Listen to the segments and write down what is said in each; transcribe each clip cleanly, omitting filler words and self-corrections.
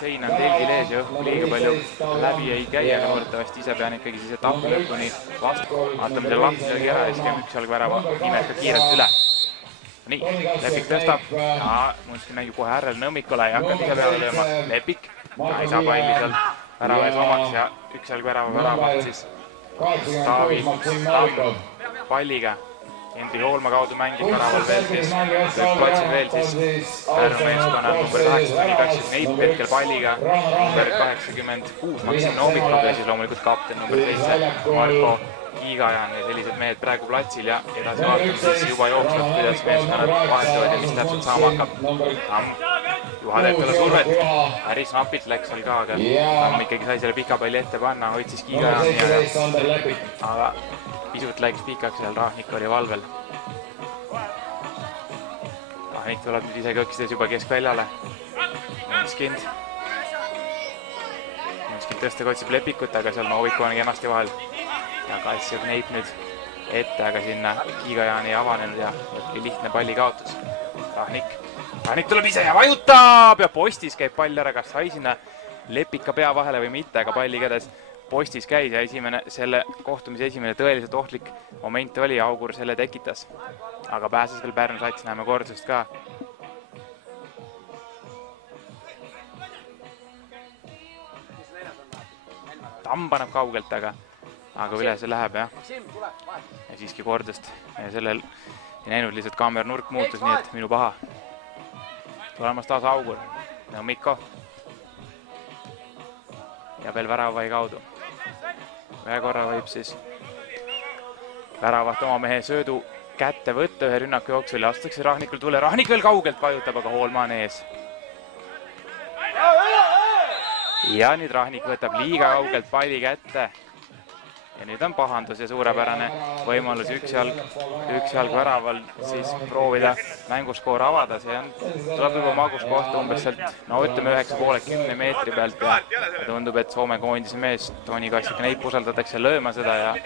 sein on telgil ees ja õhku liiga palju läbi ei käi, aga loodetavasti ise pean ikkagi siis etappi lõpuni vastu. Vaatame selle lahtisegi ära ja siis käime üks jalg värava nimelt ka kiirelt üle. Nii, Lepik tõstab. Munski mängib kohe äärel Nõmmikule ja hakkab ise peale lööma. Lepik ei saa palli seal värava ees omaks ja üks jalg väravalt siis Taavi Tamm palliga. Hendri Hoolma kaudu mängib väraval veel siis, platsil veel siis Pärnu meeskonna number 8 peaks siis Neip hetkel palliga, number 86 Maksim Novikov ja siis loomulikult kapten number 7 Marko Kiigajan ja sellised mehed praegu platsil ja edasi vaatame siis juba jooksnud, kuidas meeskonnad vahetavad ja mis täpselt saama hakkab. Juha teeb talle survet, päris napilt läks seal ka, aga Tamm ikkagi sai selle pika palli ette panna, hoidsis Kiigajani, aga pisut läks pikaks seal, Rahnik oli valvel. Rahnik tuleb nüüd ise kõksides juba keskväljale. Munskind tõstega otsib Lepikut, aga seal Novik on kenasti vahel. Ja kaitseb Neip nüüd ette, aga sinna Kiigajani ei avanenud ja oli lihtne palli kaotus. Rahnik tuleb ise ja vajutab ja postis käib pall ära, kas sai sinna Lepika pea vahele või mitte, aga palli kädes postis käis ja selle kohtumise esimene tõeliselt ohtlik moment oli ja Augur selle tekitas. Aga pääses veel Pärnu sats, näeme kordusest ka. Tamm paneb kaugelt, aga üle see läheb jah. Ja siiski kordust. Ja sellel ei näinud lihtsalt kaamera nurk muutus, nii et minu paha. Tulemas taas Augur. Nõmmiko. Ja veel väravai kaudu. Ühe korra võib siis väravat oma mehe söödu kätte võtta ühe rünnaku jooksul ja astakse Rahnikul tule. Rahnik veel kaugelt vajutab, aga Hoolma on ees. Ja nüüd Rahnik võtab liiga kaugelt palli kätte. Ja nüüd on pahandus ja suurepärane võimalus üks jalg väraval siis proovida mänguskoor avada. See tuleb juba magus kohta umbes sealt, no ütleme 9,5-10 meetri pealt ja tundub, et Soome koondise mees Toni Kassik-Neip usaldatakse lööma seda ja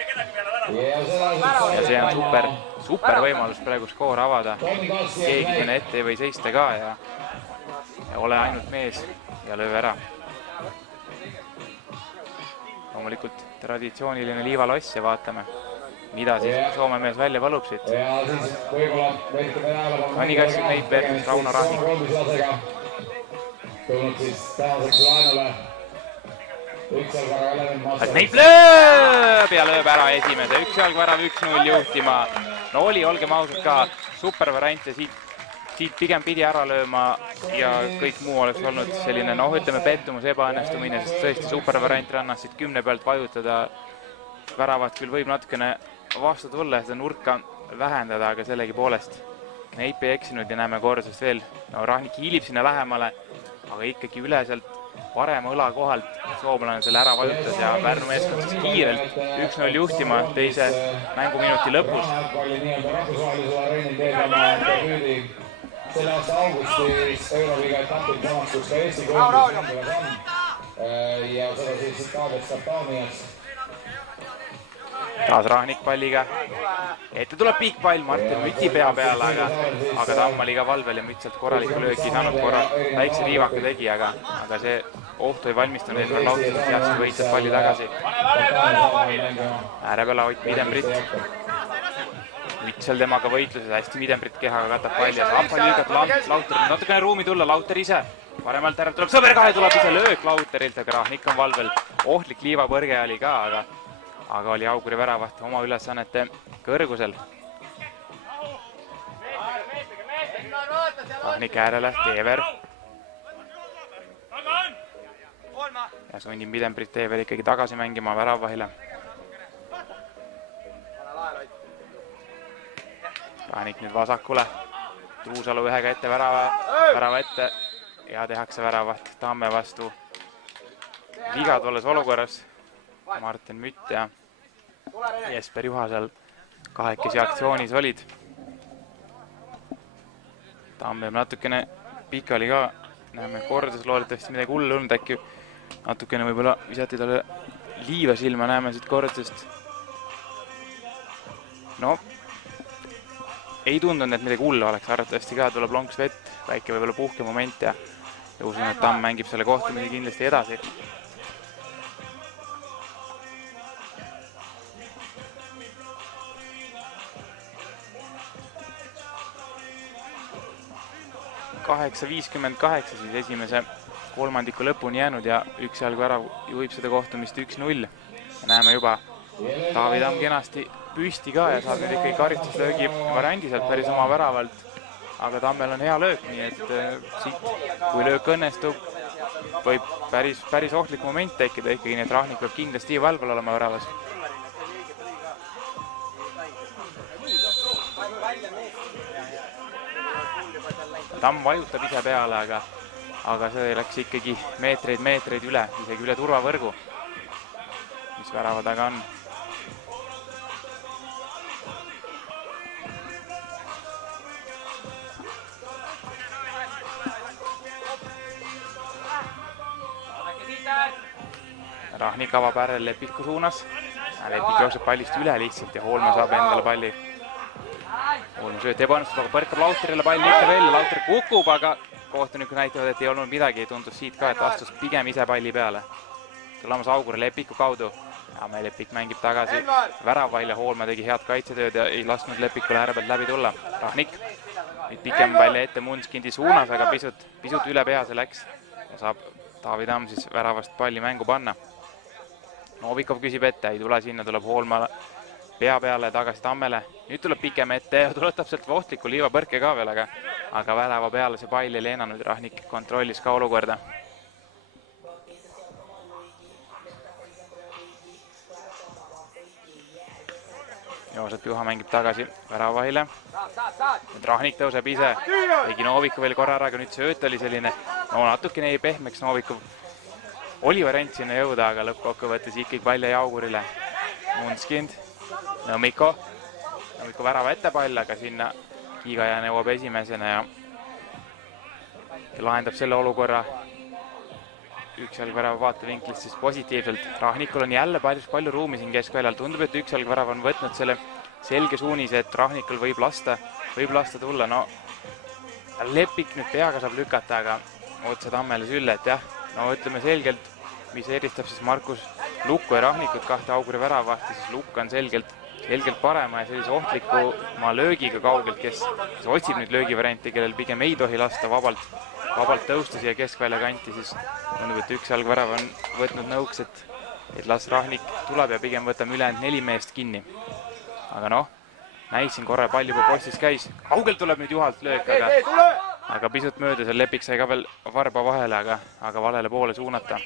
see on super võimalus praegu skoor avada. Keegi sinna ette ei või seista ka ja ole ainult mees ja löö ära. Loomulikult traditsiooniline liivaloss ja vaatame, mida siis Soome mees välja valub siit. Toni Kassik-Neip versus Rauno Rahnik. Neip lööb ja lööb ära esimese. Üks jalg värav 1-0 juhtima. No oli, olgem ausad ka, super variant ja siit pigem pidi ära lööma ja kõik muu oleks olnud selline, ütleme pettumus, ebaõnnestumine, sest tõesti super variant rannas siit 10 pealt vajutada. Väravat küll võib natukene vastu tulla ja seda nurka vähendada, aga sellegi poolest Neip ei eksinud ja näeme kordusest veel. Rahnik hiilib sinna lähemale, aga ikkagi üle sealt parema õla kohalt soomlane selle ära vajutas ja Pärnu meeskond siis kiirelt 1-0 juhtima teise mänguminuti lõpus. Selle aasta augustis Euroliiga etapil tamastus ka Eesti koondis ja seda siis Itaalias Catanias. Taas Rahnik palliga. Ette tuleb pikk pall Martin Müti pea peale, aga Tamm oli ka valvel ja Müt sealt korralikku lööki saanud korra väikse riivaka tegi, aga see ohtu ei valmistanud Elmar Lautsalt järsku võitjad palli tagasi. Ääre peale Ott Midembrit. Müt seal temaga võitluses, hästi Midembrit kehaga katab palli ja saab palli lükata Lauter. Natukene ruumi tulla, Lauter ise. Paremalt ära tuleb sõber kahe, tuleb ise löök Lauterilt, aga Rahnik on valvel. Ohtlik liivapõrge oli ka, aga oli Auguri väravaht oma ülesannete kõrgusel. Rahnik äärele, Teever. Ja sunnib Midembrit Teever ikkagi tagasi mängima väravahile. Rahnik nüüd vasakule. Truusalu ühega ette värava ette ja tehakse väravaht Tamme vastu. Vigad olles olukorras. Martin Mütt ja Jesper Juha seal kahekesi aktsioonis olid. Tamm peab natukene pikali ka, näeme kordus loodetavasti midagi hullu olnud, äkki natukene võib-olla visati talle liiva silma, näeme siit kordusest. No, ei tundunud, et midagi hullu oleks, arvatavasti ka tuleb lonks vett, väike võib-olla puhkemoment ja ja usun, et Tamm mängib selle kohtumise kindlasti edasi. Kaheksa 58 siis esimese kolmandiku lõpuni jäänud ja üks jalgvärav juhib seda kohtumist 1-0. Näeme juba Taavi Tamm kenasti püsti ka ja saab nüüd ikkagi karistuslöögi variandi sealt päris oma väravalt. Aga Tammel on hea löök, nii et siit, kui löök õnnestub, võib päris ohtlik moment tekkida ikkagi, nii et Rahnik peab kindlasti valvel olema väravas. Tamm vajutab ise peale, aga see läks ikkagi meetreid üle, isegi üle turvavõrgu, mis värava taga on. Rahnik avab äärel Lepiku suunas. Lepik jookseb pallist üle lihtsalt ja Hoolma saab endale palli. Hoolma sööt ebaõnnestub, aga põrkab Lauterile palli ikka veel. Lauter kukub, aga kohtunikud näitavad, et ei olnud midagi. Tundus siit ka, et astus pigem ise palli peale. Tulemas Augure Lepiku kaudu. Ja Lepik mängib tagasi väravvaile. Hoolma tegi head kaitsetööd ja ei lasknud Lepikule ääre pealt läbi tulla. Rahnik nüüd pikem palli ette Munskindi suunas, aga pisut üle pea see läks. Saab Taavi Tamm siis väravast palli mängu panna. Novikov küsib ette, ei tule sinna, tuleb Hoolma pea peale tagasi Tammele. Nüüd tuleb pikem ette ja tuletab sealt ohtliku liivapõrke ka veel, aga värava peale see pall ei leenanud. Rahnik kontrollis ka olukorda. Joosep Juha mängib tagasi väravahile. Nüüd Rahnik tõuseb ise, tegi Novikov veel korra ära, aga nüüd sööt oli selline, natukene jäi pehmeks Novikov. Oli variant sinna jõuda, aga lõppkokkuvõttes ikkagi pall jäi Augurile. Munskind, Nõmmiko värava ette pall, aga sinna Kiigajään jõuab esimesena ja lahendab selle olukorra üks jalgvärava vaatevinklist siis positiivselt. Rahnikul on jälle palju ruumi siin keskväljal. Tundub, et üks jalgvärav on võtnud selle selge suunise, et Rahnikul võib lasta tulla. No, Lepik nüüd peaga saab lükata, aga otse Tammele sülle, et jah, no ütleme selgelt, mis eristab siis Markus Lukku ja Rahnikut kahte Auguri väravahti, siis Lukk on selgelt parema ja sellise ohtliku löögiga kaugelt, kes otsib nüüd löögivarianti, kellel pigem ei tohi lasta vabalt tõusta siia keskvälja kanti, siis tundub, et üks jalgvärav on võtnud nõuks, et las Rahnik tuleb ja pigem võtame ülejäänud 4 meest kinni. Aga noh, näisin korra pall juba postis käis. Kaugelt tuleb nüüd Juhalt löök, aga pisut mööda seal Lepik sai ka veel varba vahele, aga valele poole suunata.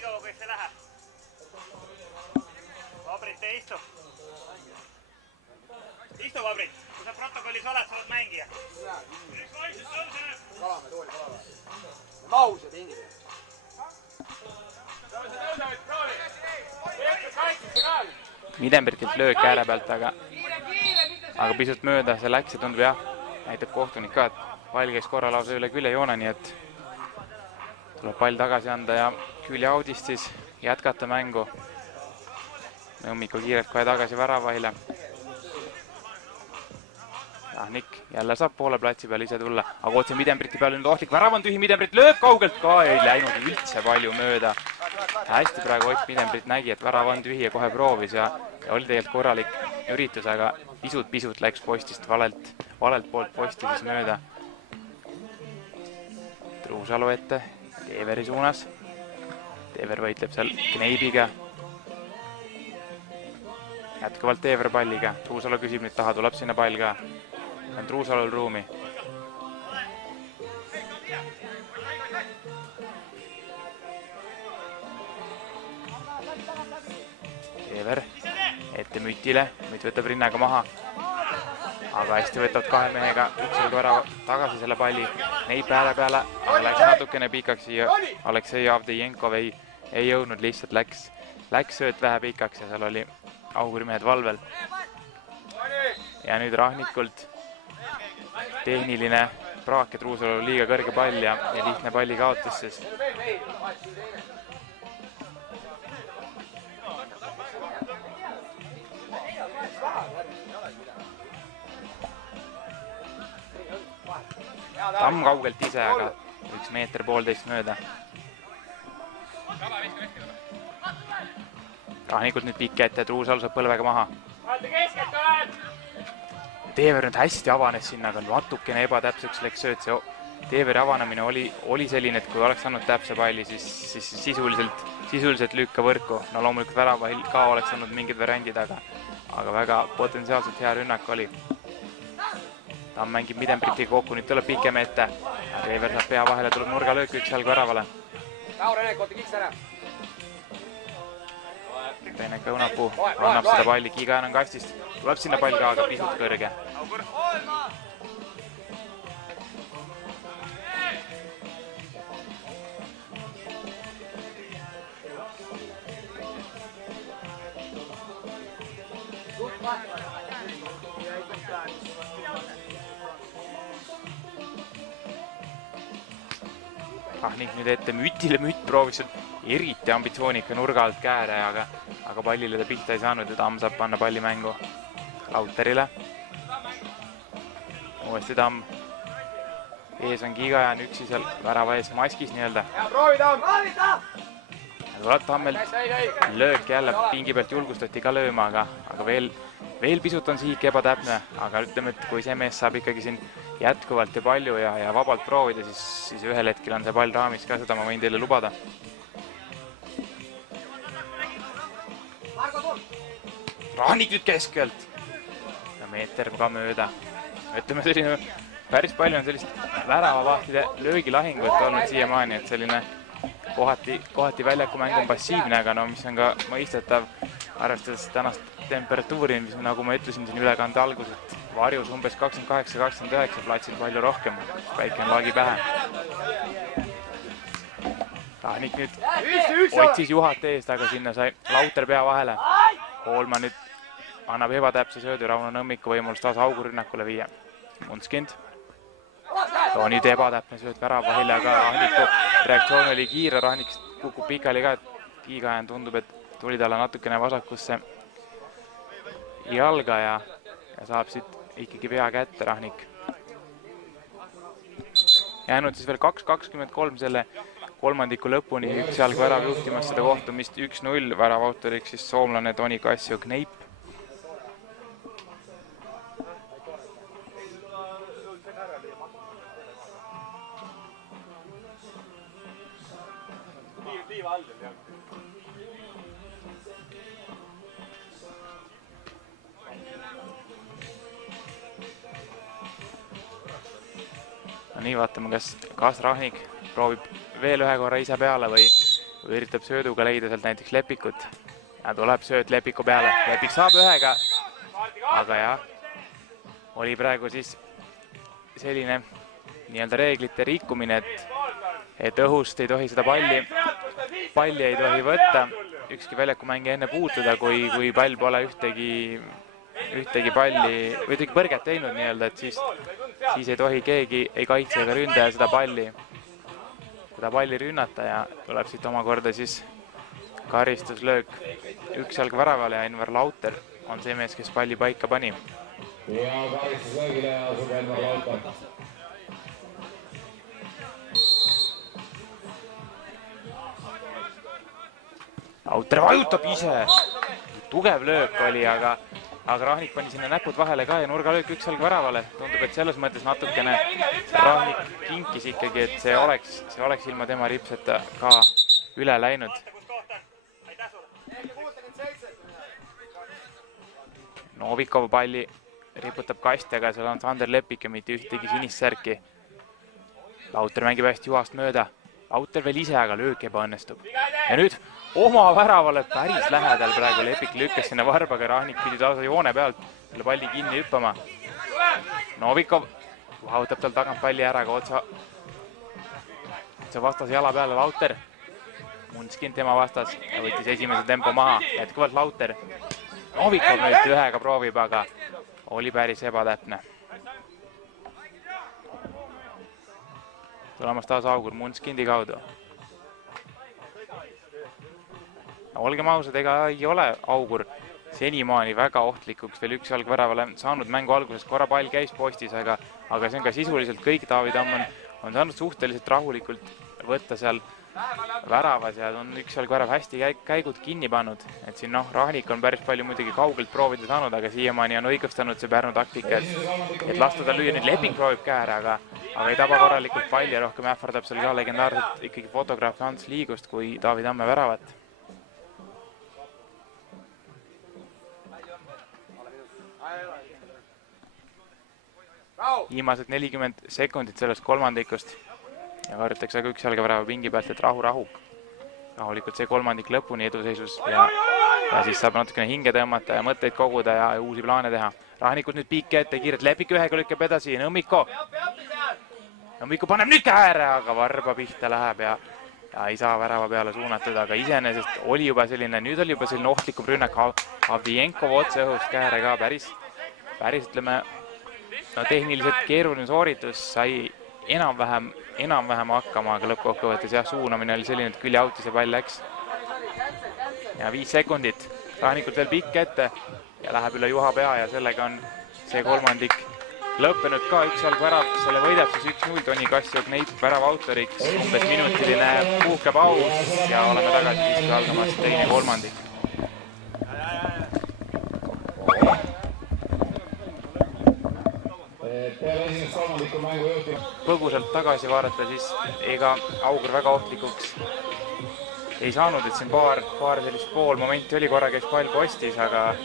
Istu, Vabrit, kui sa protokollis oled, sa oled mängija. Kalame tooli. Maus ja tingid. Midembertilt löök ääre pealt, aga pisut mööda see läks ja tundub jah, näitab kohtunik ka, et pall käis korra lausa üle küljejoone, nii et tuleb pall tagasi anda ja küljeaudist siis jätkata mängu. Nõmmiko kiirelt kohe tagasi väravahile. Rahnik jälle saab poole platsi peal ise tulla, aga otse Midembriti peal nüüd ohtlik. Värav on tühi, Midembrit lööb kaugelt ka, ei läinud üldse palju mööda. Hästi praegu Ott Midembrit nägi, et värav on tühi ja kohe proovis ja oli tegelikult korralik üritus, aga pisut läks postist valelt poolt posti siis mööda. Truusalu ette, Teeveri suunas. Teever võitleb seal Kneibiga. Jätkuvalt Teever palliga. Truusalu küsib nüüd taha, tuleb sinna pall ka. On Truusalul ruumi. Teever ette Mütile, Müt võtab rinnaga maha. Aga hästi võtavad 2 mehega üks korra tagasi selle palli. Neid peale, aga läks natukene pikaks ja Aleksei Avdejenkov ei jõudnud, lihtsalt läks sööt vähe pikaks ja seal oli Auguri mehed valvel. Ja nüüd Rahnikult tehniline praak ja Truusalul liiga kõrge pall ja lihtne palli kaotus siis. Tamm kaugelt ise, aga üks meeter-poolteist mööda. Rahnikult nüüd pikk ette, Truusalu saab põlvega maha. Teever nüüd hästi avanes sinna, aga natukene ebatäpseks läks sööt. See Teeveri avanemine oli selline, et kui oleks andnud täpse palli, siis sisuliselt lükka võrku. No loomulikult väravahil ka oleks olnud mingid variandid, aga väga potentsiaalselt hea rünnak oli. Tamm mängib Midembritiga kokku, nüüd tuleb pikem ette. Teever saab pea vahele, tuleb nurgalöök üks jalgu väravale. Reineka Õunapuu annab seda palli, Kiigajan on kastist. Tuleb sinna pall ka, aga pisut kõrge. Rahnik nüüd ette Mütile, Mütt proovis eriti ambitsioonika nurga alt kääre, aga pallile ta pihta ei saanud ja Tamm saab panna palli mängu Lauterile. Uuesti Tamm. Ees on Kiigajan üksi seal värava ees maskis nii-öelda. Tuleb Tammelt löök jälle, pingi pealt julgustati ka lööma, aga veel pisut on sihik ebatäpne, aga ütleme, et kui see mees saab ikkagi siin jätkuvalt ja palju ja vabalt proovida, siis ühel hetkel on see pall raamis ka, seda ma võin teile lubada. Rahnik nüüd keskelt. Ja meeter ka mööda. Ütleme selline, päris palju on sellist väravavahtide löögilahingut olnud siiamaani, et selline kohati väljakumäng on passiivne, aga no mis on ka mõistetav, arvestades tänast temperatuuri, mis nagu ma ütlesin siin ülekande alguses, et varjus umbes 28-29 platsil palju rohkem, päike on laagi pähe. Rahnik nüüd otsis juhat eest, aga sinna sai Lauter pea vahele. Koolma nüüd annab ebatäpse söödu Rauno Nõmmiku võimalust taas augurünnakule viia. Munskind. Nüüd ebatäpne sööd väravahile, aga Rahniku reaktsioon oli kiire, Rahnik kukub pikali ka, et Kiigajan tundub, et tuli talle natukene vasakusse jalga ja saab siit ikkagi pea kätte Rahnik. Jäänud siis veel 2.23 selle kolmandiku lõpuni, üks jalgu värav juhtimas seda kohtumist 1-0, väravautoriks siis soomlane Toni Kassio-Kneip. No nii, vaatame, kas Rahnik proovib veel ühe korra ise peale või üritab sööduga leida sealt näiteks Lepikut. Ja tuleb sööd Lepiku peale. Lepik saab ühega, aga jah, oli praegu siis selline nii-öelda reeglite rikkumine, et õhust ei tohi seda palli ei tohi võtta. Ükski väljakumängija enne puutuda, kui pall pole ühtegi palli või ühtegi põrget teinud nii-öelda, et siis ei tohi keegi, ei kaitse ega ründaja seda palli rünnata ja tuleb siit omakorda siis karistuslöök üks jalg väravale ja Enver Lauter on see mees, kes palli paika pani. Ja karistuslöögile asub Enver Lauter. Lauter vajutab ise. Tugev löök oli, aga Rahnik pani sinna näpud vahele ka ja nurgalöök üks jalg väravale. Tundub, et selles mõttes natukene Rahnik kinkis ikkagi, et see oleks ilma tema ripseta ka üle läinud. Novikov palli riputab kasti, aga seal on Sander Lepik ja mitte ühtegi sinist särki. Lauter mängib hästi juhast mööda. Lauter veel ise, aga löök ebaõnnestub. Ja nüüd oma väravale päris lähedal praegu Lepik lükkas sinna varbaga, Rahnik pidi taas joone pealt selle palli kinni hüppama. Novikov vahutab tal tagant palli ära, aga otsa vastas jala peale Lauter. Munskind tema vastas ja võttis esimese tempo maha. Jätkuvalt Lauter. Novikov nüüd ühega proovib, aga oli päris ebatäpne. Tulemas taas augur Munskindi kaudu. Olgem ausad, ega ei ole augur senimaani väga ohtlikuks veel üks jalg väravale saanud. Mängu alguses korra pall käis postis, aga see on ka sisuliselt kõik. Taavi Tamm on saanud suhteliselt rahulikult võtta seal väravas ja on üksalg värav hästi käigud kinni pannud. Et siin Rahnik on päris palju muidugi kaugelt proovida saanud, aga siiamaani on õigustanud see Pärnu taktika, et lasta ta lüüa. Nüüd Leping proovib käär, aga ei taba korralikult palli ja rohkem ähvardab seal ka legendaarselt ikkagi fotograaf Ants Liigust kui Taavi Tamme väravat. Viimased 40 sekundit sellest kolmandikust ja karjutakse ka üksalga värava pingi pealt, et rahu. Rahulikult see kolmandik lõpuni eduseisus ja siis saab natukene hinge tõmmata ja mõtteid koguda ja uusi plaane teha. Rahnikult nüüd piike ette, kiirelt Lepik ühega lükkab edasi, Nõmmiko paneb nüüd kääre, aga varba pihta läheb ja ei saa värava peale suunatud, aga iseenesest oli juba selline, nüüd oli juba selline ohtlikum rünnak. Avdijenkov otse õhust kääre ka päris ütleme, tehniliselt keeruline sooritus, sai enam-vähem hakkama, aga lõppkokkuvõttes jah, suunamine oli selline, et külje auti see pall läks. Ja 5 sekundit, Rahnikult veel pikk ette ja läheb üle Juha pea ja sellega on see kolmandik lõppenud ka. Üksalg värav, selle võidab siis 1-0 Toni Kassio Kneip värava autoriks. Umbes minutiline puhkepaus ja oleme tagasi siiski algamas teine kolmandik. Põgusalt tagasi vaadata, siis ega Augur väga ohtlikuks ei saanud, et siin paar sellist poolmomenti oli, korra käis pall postis, aga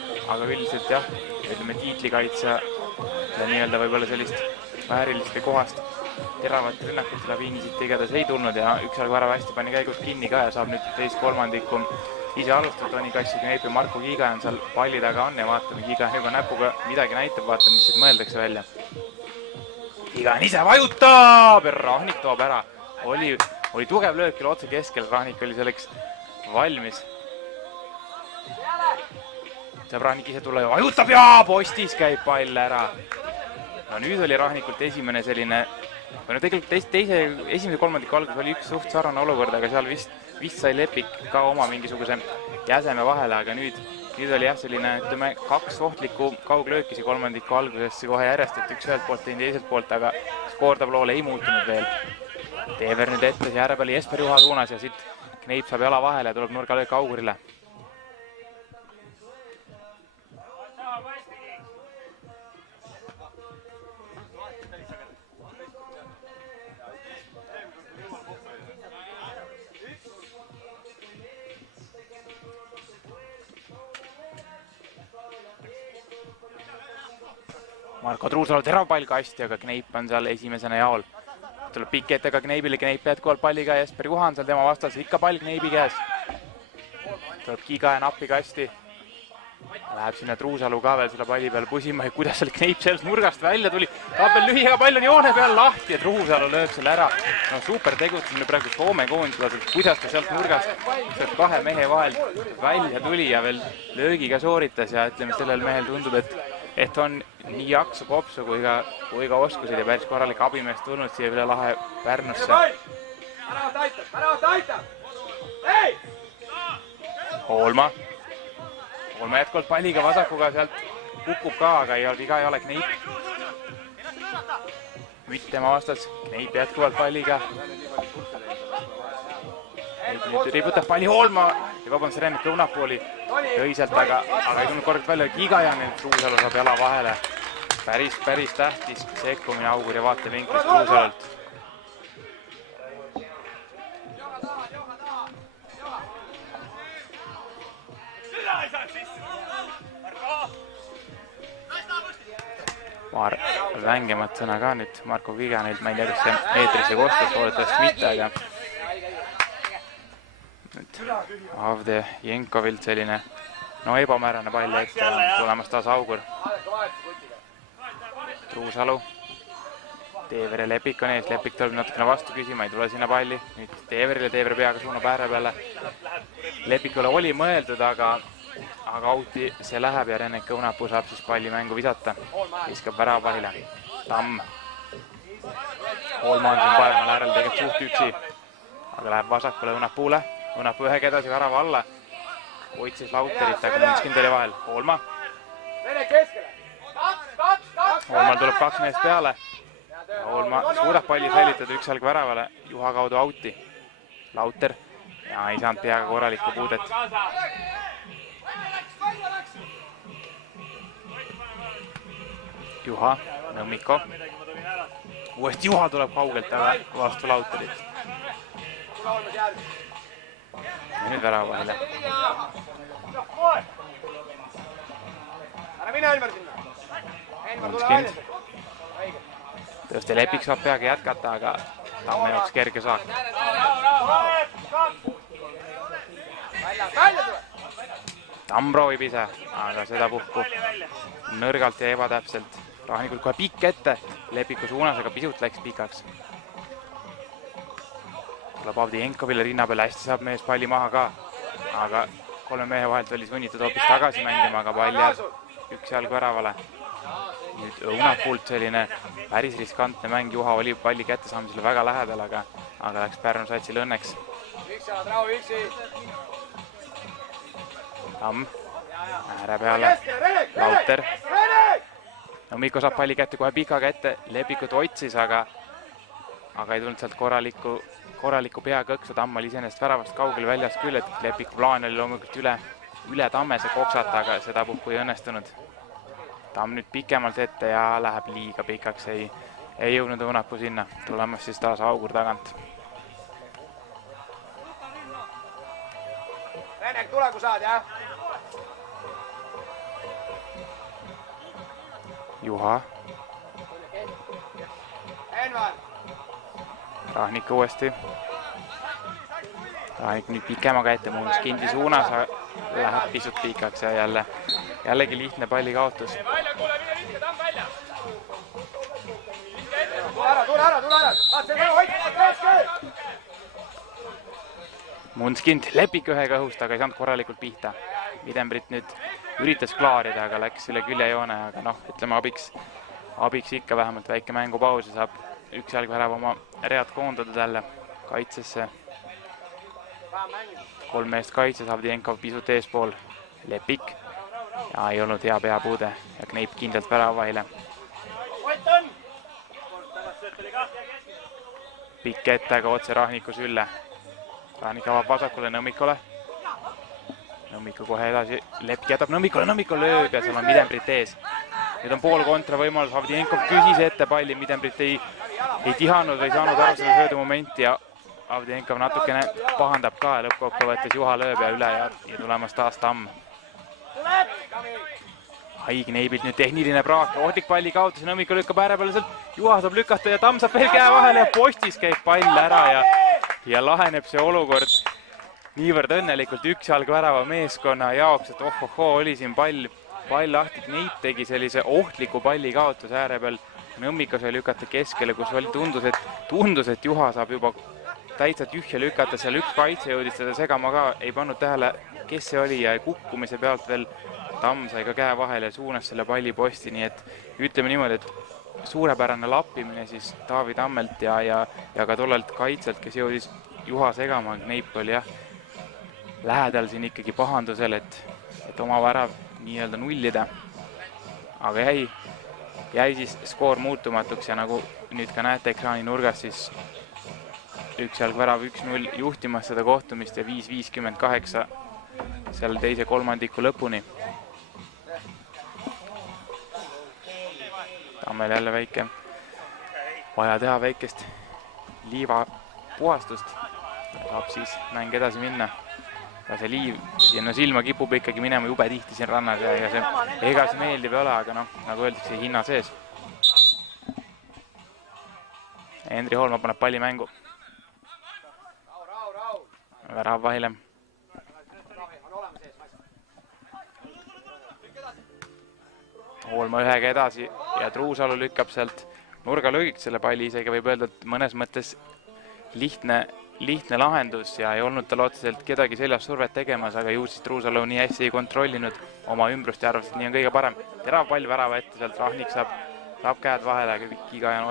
üldiselt jah, ütleme tiitlikaitse ja nii-öelda võib-olla sellist vääriliste kohast teravat rünnakut Laviinisilt igatahes ei tulnud ja üksalg värava hästi pani käigud kinni ka ja saab nüüd teist kolmandikku ise alustada. Toni Kassio Kneip ja Marko Kiigajan seal palli taga on ja vaatame, Kiigajan juba näpuga midagi näitab, vaatame, mis siit mõeldakse välja. Kiigajan ise vajutab ja Rahnik toob ära. Oli tugev löök küll otse keskel, Rahnik oli selleks valmis. Saab Rahnik ise tulla ja vajutab ja postis käib pall ära. No nüüd oli Rahnikult esimene selline, või no tegelikult esimese kolmandiku algus oli üks suht sarnane olukord, aga seal vist sai Lepik ka oma mingisuguse jäseme vahele, aga nüüd oli jah selline, ütleme, 2 ohtlikku kauglöökisi kolmandiku algusesse kohe järjest, et üks ühelt poolt, teine teiselt poolt, aga skoortablool ei muutunud veel. Teever nüüd ette järje peale Jesper Juha suunas ja siit Kneip saab jala vahele ja tuleb nurgalöök Augurile. Marko Truusalu terav pall kasti, aga Kneip on seal esimesena jaol. Tuleb pikk ette ka Kneipile, Kneip jätkuvalt palliga, Jesper Juha on seal tema vastas, ikka pall Kneipi käes. Tuleb Kiigajan appi kasti. Läheb sinna Truusalu ka veel selle palli peal pusima ja kuidas seal Kneip sellest nurgast välja tuli. Tahab veel lühiga pall on joone peal lahti ja Truusalu lööb selle ära. No super tegutsemine praegu Soome koondislaselt, kuidas ta sealt nurgast sealt 2 mehe vahel välja tuli ja veel löögiga sooritas ja ütleme, sellel mehel tundub, et on nii jaksu, kopsu kui ka oskused ja päris korralik abimees tulnud siia üle lahe Pärnusse. Hoolma jätkuvalt palliga vasakuga sealt kukub ka, aga viga ei ole Kneip. Mütt tema vastas, Kneip jätkuvalt palliga. Nüüd ributab palli Hoolma ja vabandus Rennik õunapooli jõiselt, aga ei tulnud korralt välja. Kiigajan, Truusalu saab jala vahele. Päris tähtis sekkumine Auguri vaatevinklist Truusalult. Paar vängemat sõna ka nüüd Marko Kiigajanilt, ma ei tea, kas see eetrisse kostas, loodetavasti mitte, aga Avdijenkovilt selline ebamäärane pall ette on tulemas taas Augur. Truusalu. Teever ja Lepik on ees, Lepik tuleb natukene vastu küsima, ei tule sinna palli. Nüüd Teeverile, Teever peaga suunab ääre peale. Lepikule oli mõeldud, aga auti see läheb ja Rennek Õunapuu saab siis palli mängu visata. Viskab väravapallile. Tamm. Hoolma on siin paremal äärel tegelikult suht üksi, aga läheb vasakule Õunapuule. Õunapuu ühega edasi värava alla. Hoitsis Lauterit, aga Munskind oli vahel. Hoolma. Hoolmal tuleb 2 meest peale. Hoolma suudab palli säilitada üks jalg väravale, Juha kaudu auti. Lauter ja ei saanud peaga korralikku puudet. Juha, Nõmmiko. Uuesti Juha tuleb kaugelt vastu Lauterit. Ja nüüd värava vahele. Ära mine Elmer sinna. Munskind. Tõesti Lepik saab peagi jätkata, aga Tamme jaoks kerge saak. Tamm proovib ise, aga seda puhku nõrgalt ja ebatäpselt. Rahnikult kohe pikk ette, Lepiku suunas, aga pisut läks pikaks. Tuleb Avdijenkovile rinna peale, hästi saab mees palli maha ka, aga 3 mehe vahelt oli sunnitud hoopis tagasi mängima, aga pall jääb üks jalg väravale. Nüüd Õunakult selline päris riskantne mäng, Juha oli palli kätte saamisele väga lähedal, aga läks Pärnu satsil õnneks. Tamm, ääre peale, Lauter. Nõmmiko saab palli kätte kohe pikaga ette, Lepikut otsis, aga ei tulnud sealt korralikku peakõksu. Tamm oli iseenesest väravast kaugel väljas küll, et Lepiku plaan oli loomulikult üle Tammese koksata, aga seda puhku ei õnnestunud. Tamm nüüd pikemalt ette ja läheb liiga pikaks, ei jõudnud Õunapuu sinna. Tulemas siis taas Augur tagant. Renek, tule kui saad, jah? Juha. Envar. Rahnik uuesti. Rahnik nüüd pikemaga ette Munskindi suunas, läheb pisut pikaks ja jällegi lihtne palli kaotus. Tule ära! Munskind Lepik ühega õhust, aga ei saanud korralikult pihta. Midembrit nüüd üritas klaarida, aga läks üle küljejoone, aga ütleme abiks ikka vähemalt väike mängupaus ja saab üks jalg värav oma read koondada talle kaitsesse. 3 meest kaitses, Avdijenkov pisut eespool, Lepik ja ei olnud hea peapuude ja Kneip kindlalt väravahile. Pikk ette, aga otse Rahniku sülle. Rahnik avab vasakule Nõmmikule. Nõmmiku kohe edasi, Lepik jätab Nõmmikule lööb ja seal on Midembrit ees. Nüüd on pool kontra võimalus, Avdijenkov küsis ette palli, Midembrit ei tihanud või saanud aru seda söödumomenti ja Avdijenkov natukene pahandab ka ja lõppkokkuvõttes Juha lööb ja üle ja tulemas taas Tamm. Kneibilt nüüd tehniline praak, ohtlik palli kaotus ja Nõmmiku lükkab ääre peale sealt. Juha saab lükata ja Tamm saab veel käe vahele ja postis käib pall ära ja laheneb see olukord niivõrd õnnelikult üks jalg värava meeskonna jaoks, et oli siin pall lahti. Kneip tegi sellise ohtliku palli kaotuse ääre peal. Nõmmiko sai lükata keskele, kus tundus, et Juha saab juba täitsa tühja lükata. Seal üks kaitse jõudis seda segama ka, ei pannud tähele, kes see oli ja kukkumise pealt veel Tamm sai ka käe vahele ja suunas selle palli posti, nii et ütleme niimoodi, et suurepärane lappimine siis Taavi Tammelt ja ka tollelt kaitselt, kes jõudis Juha segama. Kneip oli lähedal siin ikkagi pahandusel, et oma värav nii-öelda nullida, aga jäi siis skoor muutumatuks ja nagu nüüd ka näete ekraani nurgas, siis üks jalg värav 1-0 juhtimas seda kohtumist ja 5-58 seal teise kolmandiku lõpuni. Tammel jälle vaja teha väikest liivapuhastust, saab siis mäng edasi minna. Ja see liiv sinna silma kipub ikkagi minema jube tihti siin rannas ja ega see meeldiv ei ole, aga nagu öeldakse, hinna sees. Hendri Hoolma paneb palli mängu. Värav vahile. Hoolma ühega edasi ja Truusalu lükkab sealt nurgalöögiks selle palli, isegi võib öelda, et mõnes mõttes lihtne lahendus ja ei olnud tal otseselt kedagi seljas survet tegemas, aga ju siis Truusalu nii hästi ei kontrollinud oma ümbrust ja arvas, et nii on kõige parem. Terav pall värava ette, sealt Rahnik saab käed vahele, aga Kiigajan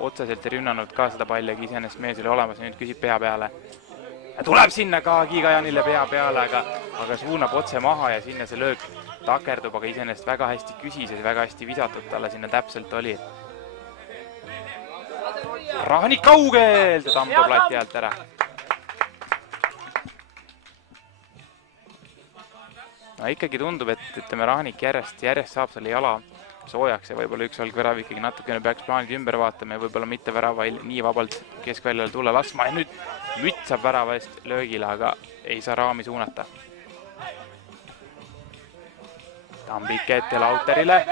otseselt ei rünnanud ka seda palli, aga iseenesest mees oli olemas ja nüüd küsib pea peale. Ja tuleb sinna ka Kiigajanile pea peale, aga suunab otse maha ja sinna see löök takerdub, aga iseenesest väga hästi küsis ja väga hästi visatud talle sinna täpselt oli. Rahnik kaugelt ja Tamm toob lati alt ära. No ikkagi tundub, et ütleme, Rahnik järjest saab selle jala soojaks ja võib-olla üks algvärav ikkagi natukene peaks plaanid ümber vaatama ja võib-olla mitte värava nii vabalt keskväljale tulla laskma. Ja nüüd Mütt saab värava eest löögile, aga ei saa raami suunata. Tamm pikk ette Lauterile.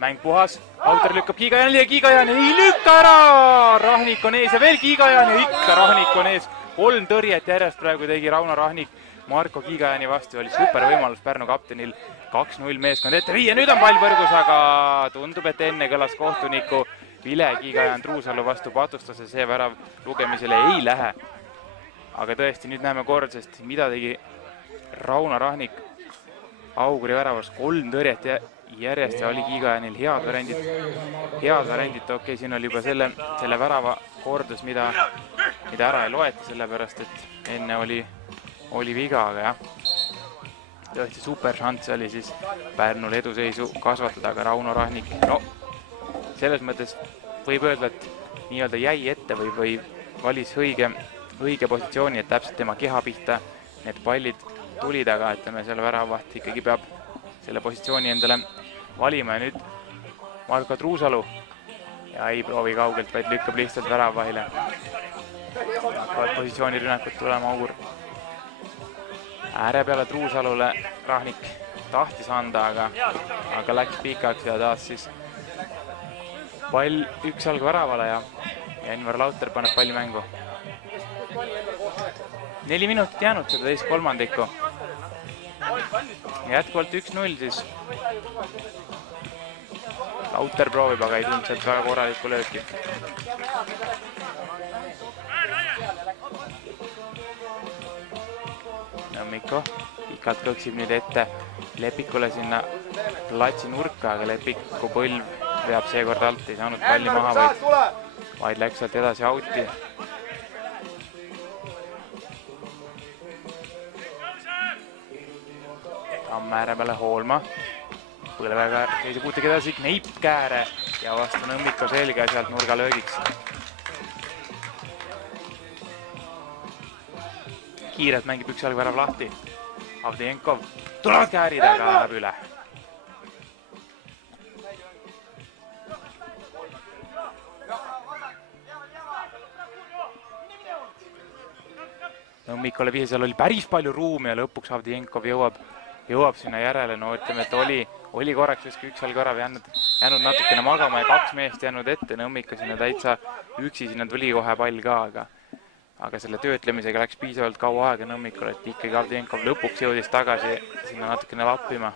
Mäng puhas. Lauter lükkab Kiigajani ja Kiigajani ei lükka ära! Rahnik on ees ja veel Kiigajani ja ikka Rahnik on ees. 3 tõrjet järjest praegu tegi Rauno Rahnik. Marko Kiigajani vastu oli super võimalus Pärnu kaptenil 2-0 meeskond ette viia. Nüüd on pall võrgus, aga tundub, et enne kõlas kohtuniku vile Kiigajan Truusalu vastu patustas ja see värav lugemisele ei lähe. Aga tõesti, nüüd näeme kordselt, mida tegi Rauno Rahnik Auguri väravas. 3 tõrjet järjest ja oli Kiigajanil head variandid. Okei, siin oli juba selle värava kordus, mida ära ei loeta, sellepärast et enne oli viga, aga jah. Tõesti super šanss oli siis Pärnul eduseisu kasvatada, aga Rauno Rahnik, no selles mõttes võib öelda, et nii-öelda jäi ette või valis õige positsiooni, et täpselt tema keha pihta need pallid tulid, aga ütleme, selle väravaht ikkagi peab selle positsiooni endale valima ja nüüd Marko Truusalu ja ei proovi kaugelt, vaid lükkab lihtsalt väravahile. Hakkavad positsioonirünnakut tulema Augur. Ääre peale Truusalule Rahnik tahtis anda, aga läks pikaks ja taas siis pall üks alg väravale ja Envar Lauter paneb palli mängu. 4 minutit jäänud seda teist kolmandikku. Jätkuvalt 1-0 siis. Lauter proovib, aga ei tulnud sealt väga korralikku lööki. Nõmmiko pikalt kõksib nüüd ette Lepikule sinna platsi nurka, aga Lepiku põlv veab seekord alt, ei saanud palli maha, vaid läks sealt edasi auti. Tamm ääre peale Hoolma. Põlvega teise puutega edasi Kneip kääre ja vastu Nõmmiko selge sealt nurga löögiks. Kiirelt mängib üks jalgvärav lahti. Avdejenkov tulevad käärid, aga läheb üle. Nõmmikole vihje, seal oli päris palju ruumi ja lõpuks Avdejenkov jõuab sinna järele. No ütleme, et oli korraks justkui üks jalgvärav jäänud natukene magama ja 2 meest jäänud ette. Nõmmiko sinna täitsa üksi, sinna tuli kohe pall ka, aga selle töötlemisega läks piisavalt kaua aega Nõmmikule, et ikkagi Avdejenkov lõpuks jõudis tagasi sinna natukene lappima.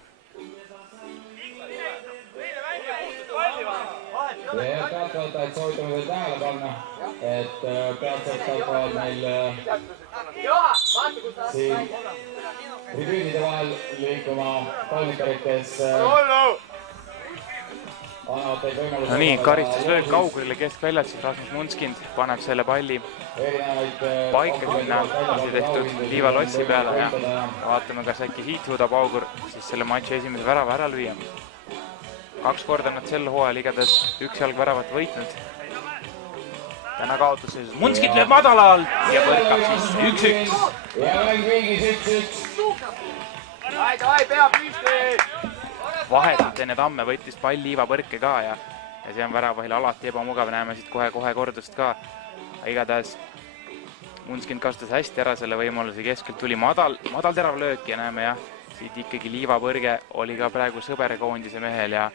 Ja pealtvõttajad soovitame teil tähele panna, et pealtvõttajad hakkavad meil siin tribüünide vahel liikuma palmikarikes. No nii, karistuslöök Augurile keskväljalt, siis Rasmus Munskind paneb selle palli paika sinna tehtud liivalossi peale ja vaatame, kas äkki siit suudab Augur siis selle matši esimese värava ära lüüa. 2 korda nad sel hooajal igatahes üks jalgväravat võitnud. Täna kaotuses Munskind lööb madalalt ja põrkab siis 1-1. Ja mäng viigis 1-1. Ai, pea püsti! Vahetult enne Tamme võttis pall liivapõrke ka ja see on väravahil alati ebamugav, näeme siit kohe kordust ka. Igatahes Munskind kasutas hästi ära selle võimaluse, keskelt tuli madal terav löök ja näeme jah, siit ikkagi liivapõrge oli ka praegu sõberkoondise mehel ja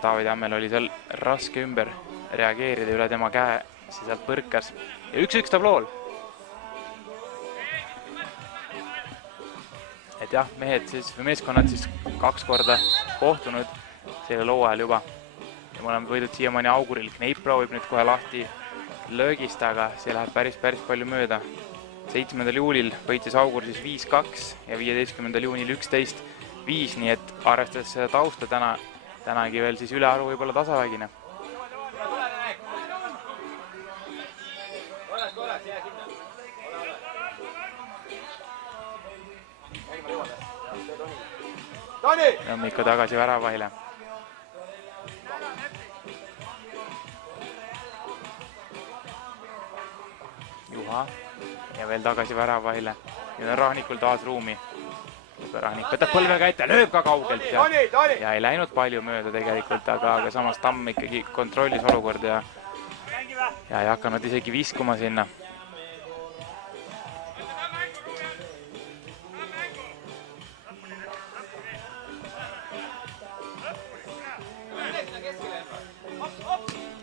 Taavi Tammel oli seal raske ümber reageerida, üle tema käe see sealt põrkas ja 1-1 tablool. Et jah, meeskonnad siis 2 korda kohtunud selle loo ajal juba ja me oleme võidud siiamaani Auguril. Kneip proovib nüüd kohe lahti löögist, aga see läheb päris palju mööda. 7. juulil võitis Augur siis 5-2 ja 15. juunil 11-5, nii et arvestades seda tausta tänagi veel siis ülearu võib-olla tasavägine. Nõmmiko tagasi väravahile. ja veel tagasi väravahile. Nüüd on Rahnikul taas ruumi. Rahnik võtab põlvega ette, lööb ka kaugelt ja ei läinud palju mööda tegelikult, aga samas Tamm ikkagi kontrollis olukorda ja ei hakanud isegi viskuma sinna.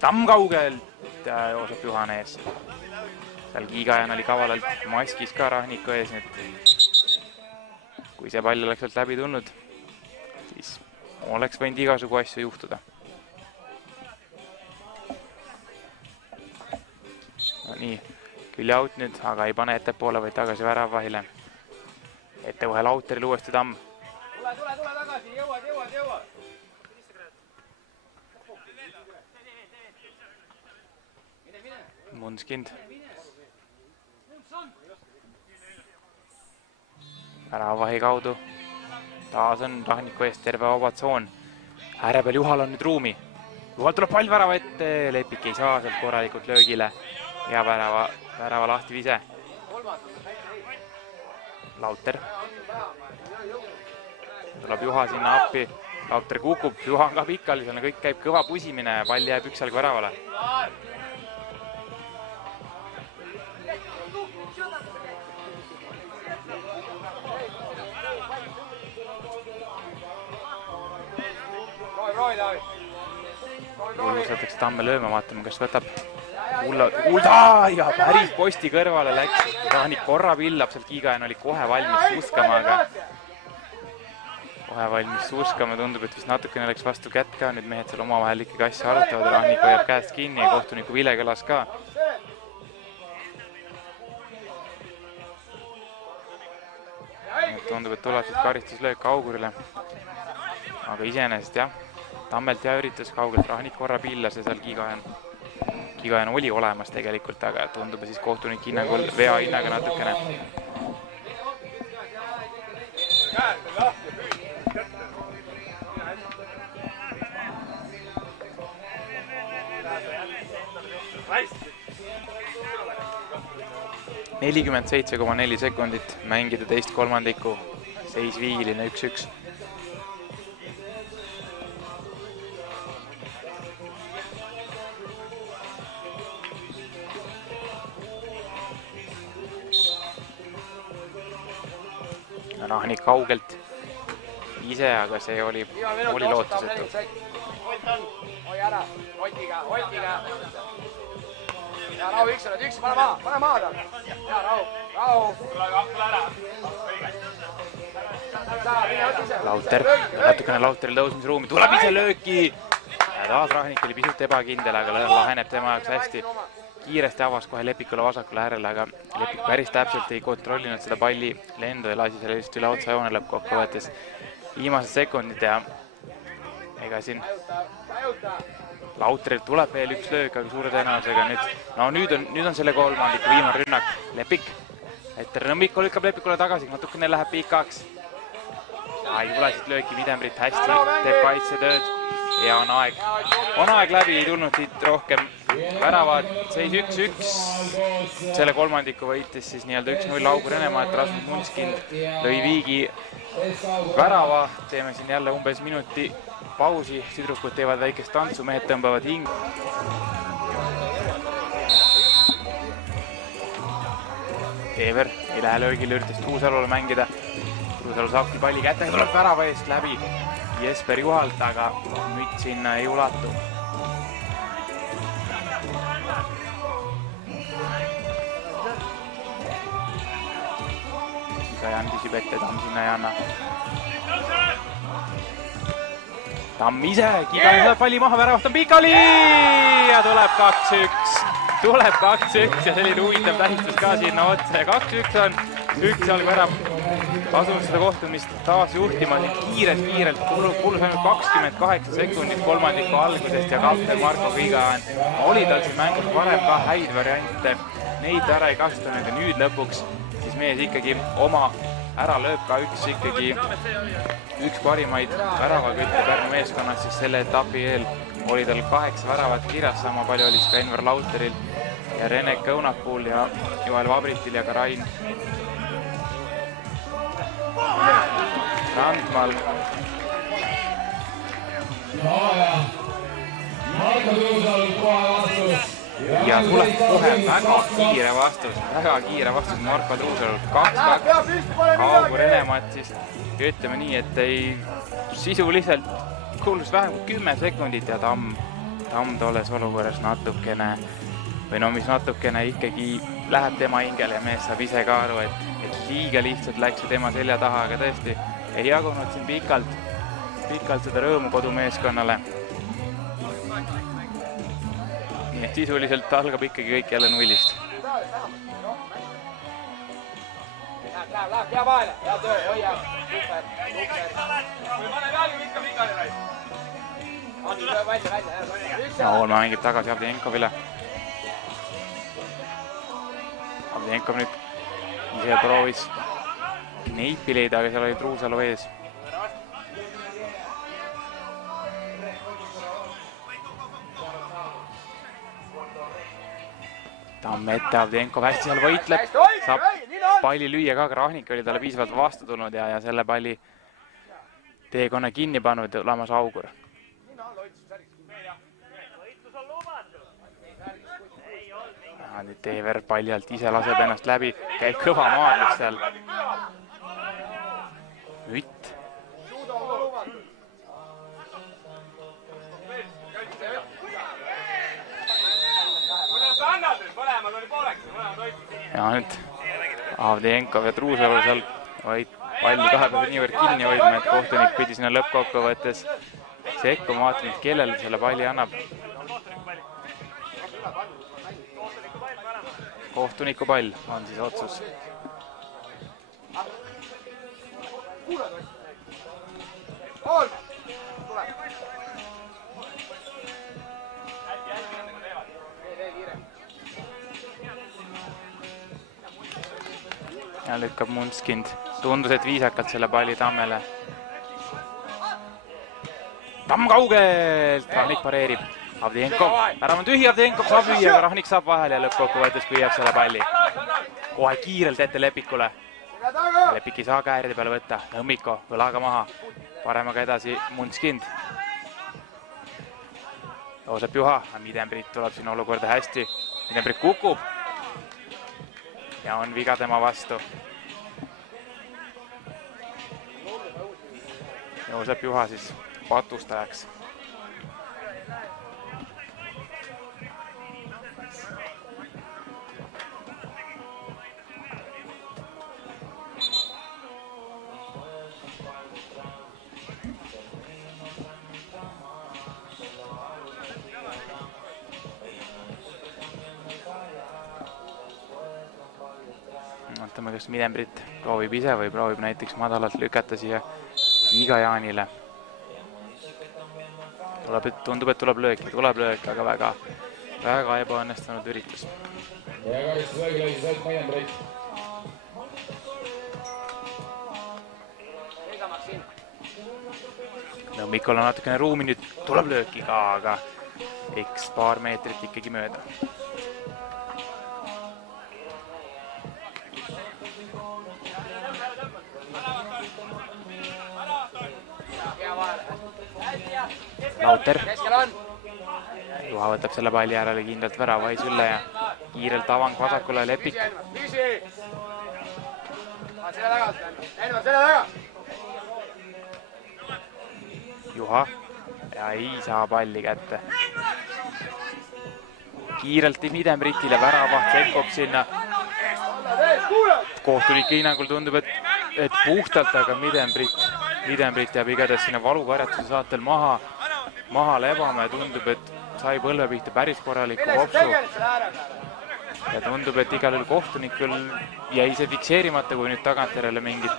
Tamm kaugelt ja jooseb Juhane ees. Seal Kiigajan oli kavalalt maskis ka Rahniku ees, nüüd kui see pall oleks sealt läbi tulnud, siis oleks võinud igasugu asju juhtuda. No nii, küll out nüüd, aga ei pane ettepoole, vaid tagasi väravahile. Ette kohe Lauteril uuesti Tamm. Tule tagasi, jõuad. Munskind. Väravahi kaudu. Taas on Rahniku eest terve vaba tsoon. Ääre peal Juhal on nüüd ruumi. Juhal tuleb pall värava ette, Lepik ei saa sealt korralikult löögile. Ja värava lahti vise. Lauter. Tuleb Juha sinna appi. Lauter kukub, Juha on ka pikali, seal kõik käib kõva pusimine ja pall jääb üksalg väravale. Ullus võtakse Tamme lööma, vaatame, kas võtab Ulda ja päris posti kõrvale läks. Rahnik korra pillab, sealt Kiigajan oli kohe valmis suuskama, tundub, et vist natukene läks vastu kätt ka, nüüd mehed seal omavahel ikkagi asja arutavad, Rahnik hoiab käest kinni ja kohtuniku Vile kõlas ka. Tundub, et tuleb siis karistuslöök Augurile, aga iseenesest jah, Tammelt ja üritas kaugelt, Rahnik korra pillas ja seal Kiigajan oli olemas tegelikult, aga tundub siis kohtunik hinnangul vea hinnaga natukene. Nelikümmend 7,4 sekundit mängida teist kolmandikku, seis viigiline 1-1. Rahnik kaugelt ise, aga see oli lootusetu. Hoi ära, Otiga. Ja rahu, üks, pane maa tal. Ja rahu. Lauter, natukene Lauteril tõusmisruumi, tuleb ise lööki. Ja taas Rahnik oli pisut ebakindel, aga laheneb tema jaoks hästi. Kiiresti avas kohe Lepikule vasakule äärele, aga Lepik päris täpselt ei kontrollinud seda palli lendu ja lasi selle lihtsalt üle otsa joone lõppkokkuvõttes. Viimased sekundid ja ega siin Lauterilt tuleb veel üks löök, aga suure tõenäosusega nüüd on selle kolmandiku viimane rünnak. Lepik, Etter Nõmmiko lükkab Lepikule tagasi, natukene läheb pikaks. Ei tule siit lööki, Vidembrit hästi teeb kaitsetööd ja on aeg läbi, ei tulnud siit rohkem. Väravad seis 1-1, selle kolmandiku võitis siis nii-öelda 1-0 Augur Venemaa, et Rasmus Munskind lõi viigi värava. Teeme siin jälle umbes minuti pausi, tüdrukud teevad väikest tantsu, mehed tõmbavad hing. Teever ei lähe löögile, üritas Truusalule mängida. Truusalu saabki palli kätte, tuleb värava eest läbi Jesper Juhalt, aga mütt sinna ei ulatu. Kiigajan küsib ette, Tamm sinna ei anna. Tamm ise, Kiigajan saab palli maha, väravat on pikali ja tuleb 2-1. Tuleb 2-1 ja selline huvitav tähistus ka sinna otsa ja 2-1 on üksalg värav. Asunud seda kohtumist taas juhtima kiirelt, kulus ainult 28 sekundit kolmandiku algusest ja kapten Marko Kiigajan oli tal siin mängus varem ka häid variante. Neid ära ei kasutanud ja nüüd lõpuks siis mees ikkagi oma ära lööb ka üks parimaid väravakütte Pärnu meeskonnas, siis selle etapi eel oli tal 8 väravat kirjas, sama palju oli siis ka Enver Lauteril. ja Renek Õunapuul ja Joel Vabritil ja ka Rain Randmal. Marko Tuusal kohe vastus. Ja tuleb kohe väga kiire vastus Marko Truusalult 2-2. Kaugu Renematsist. Ütleme nii, et ei sisuliselt kuulus vähem kui 10 sekundit ja Tamm tolles olukorras natukene või no mis natukene ikkagi läheb tema hingele ja mees saab ise ka aru, et liiga lihtsalt läks tema selja taha, aga tõesti ei jagunud siin pikalt seda rõõmu kodumeeskonnale. Nii et sisuliselt algab ikkagi kõik jälle nullist. Läheb, hea vahele, hea töö, hoia, super. Kui pane pealgi, viska pikali raid. Andi töö välja. Oolma mängib tagasi Avdijenkovile. Avdijenkov nüüd ise proovis neipi leida, aga seal oli Truusalu ees. Tamm ette, Avdijenkov hästi seal võitleb, saab palli lüüa ka, Krahnik oli talle piisavalt vastu tulnud ja selle palli teekonna kinni pannud Lamas Augur. Nüüd Teever palli alt ise laseb ennast läbi, käib kõva maadlus seal. Mütt. Ja nüüd Avdijenkov ja Truusalu seal palli kahe peale niivõrd kinni hoidma, et kohtunik pidi sinna lõppkokkuvõttes sekkuma, vaatama, kellele selle palli annab. Kohtuniku pall on siis otsus. Ja lükkab Munskind. Tundus, et viisakalt selle palli Tammele. Tamm kaugelt! Krahnik pareerib. Avdijenkov, ära on tühi, Avdijenkov saab lüüa, aga Krahnik saab vahele ja lõppkokkuvõttes püüab selle palli. Kohe kiirelt ette Lepikule. Lepik ei saa kääride peale võtta. Nõmmiko, võlaga maha. Paremaga edasi Munskind. Joosep Juha, Midembrit tuleb siin olukorda hästi. Midembrit kukub. Ja on viga tema vastu. Joosep Juha siis patustajaks. Vaatame, kas Midembrit proovib ise või proovib näiteks madalalt lükata siia Iga Jaanile. Tundub, et tuleb lööki, aga väga ebaõnnestunud üritus. Ja karistus õigele siis Midembrit. Nõmmikul on natukene ruumi, nüüd tuleb lööki ka, aga eks paar meetrit ikkagi mööda. Lauter. Juha võtab selle palli järele kindlalt värava sülle ja kiirelt avang vasakule Lepik. Juha ja ei saa palli kätte. Kiirelt Midembritile väravaht sekkub sinna. Kohtunike hinnangul tundub, et puhtalt, aga Midembrit jääb igatahes sinna valukarjatuse saatel maha lebama ja tundub, et sai põlve pihta päris korraliku kopsu. Ja tundub, et igal juhul kohtunikul jäi see fikseerimata, kui nüüd tagantjärele mingit.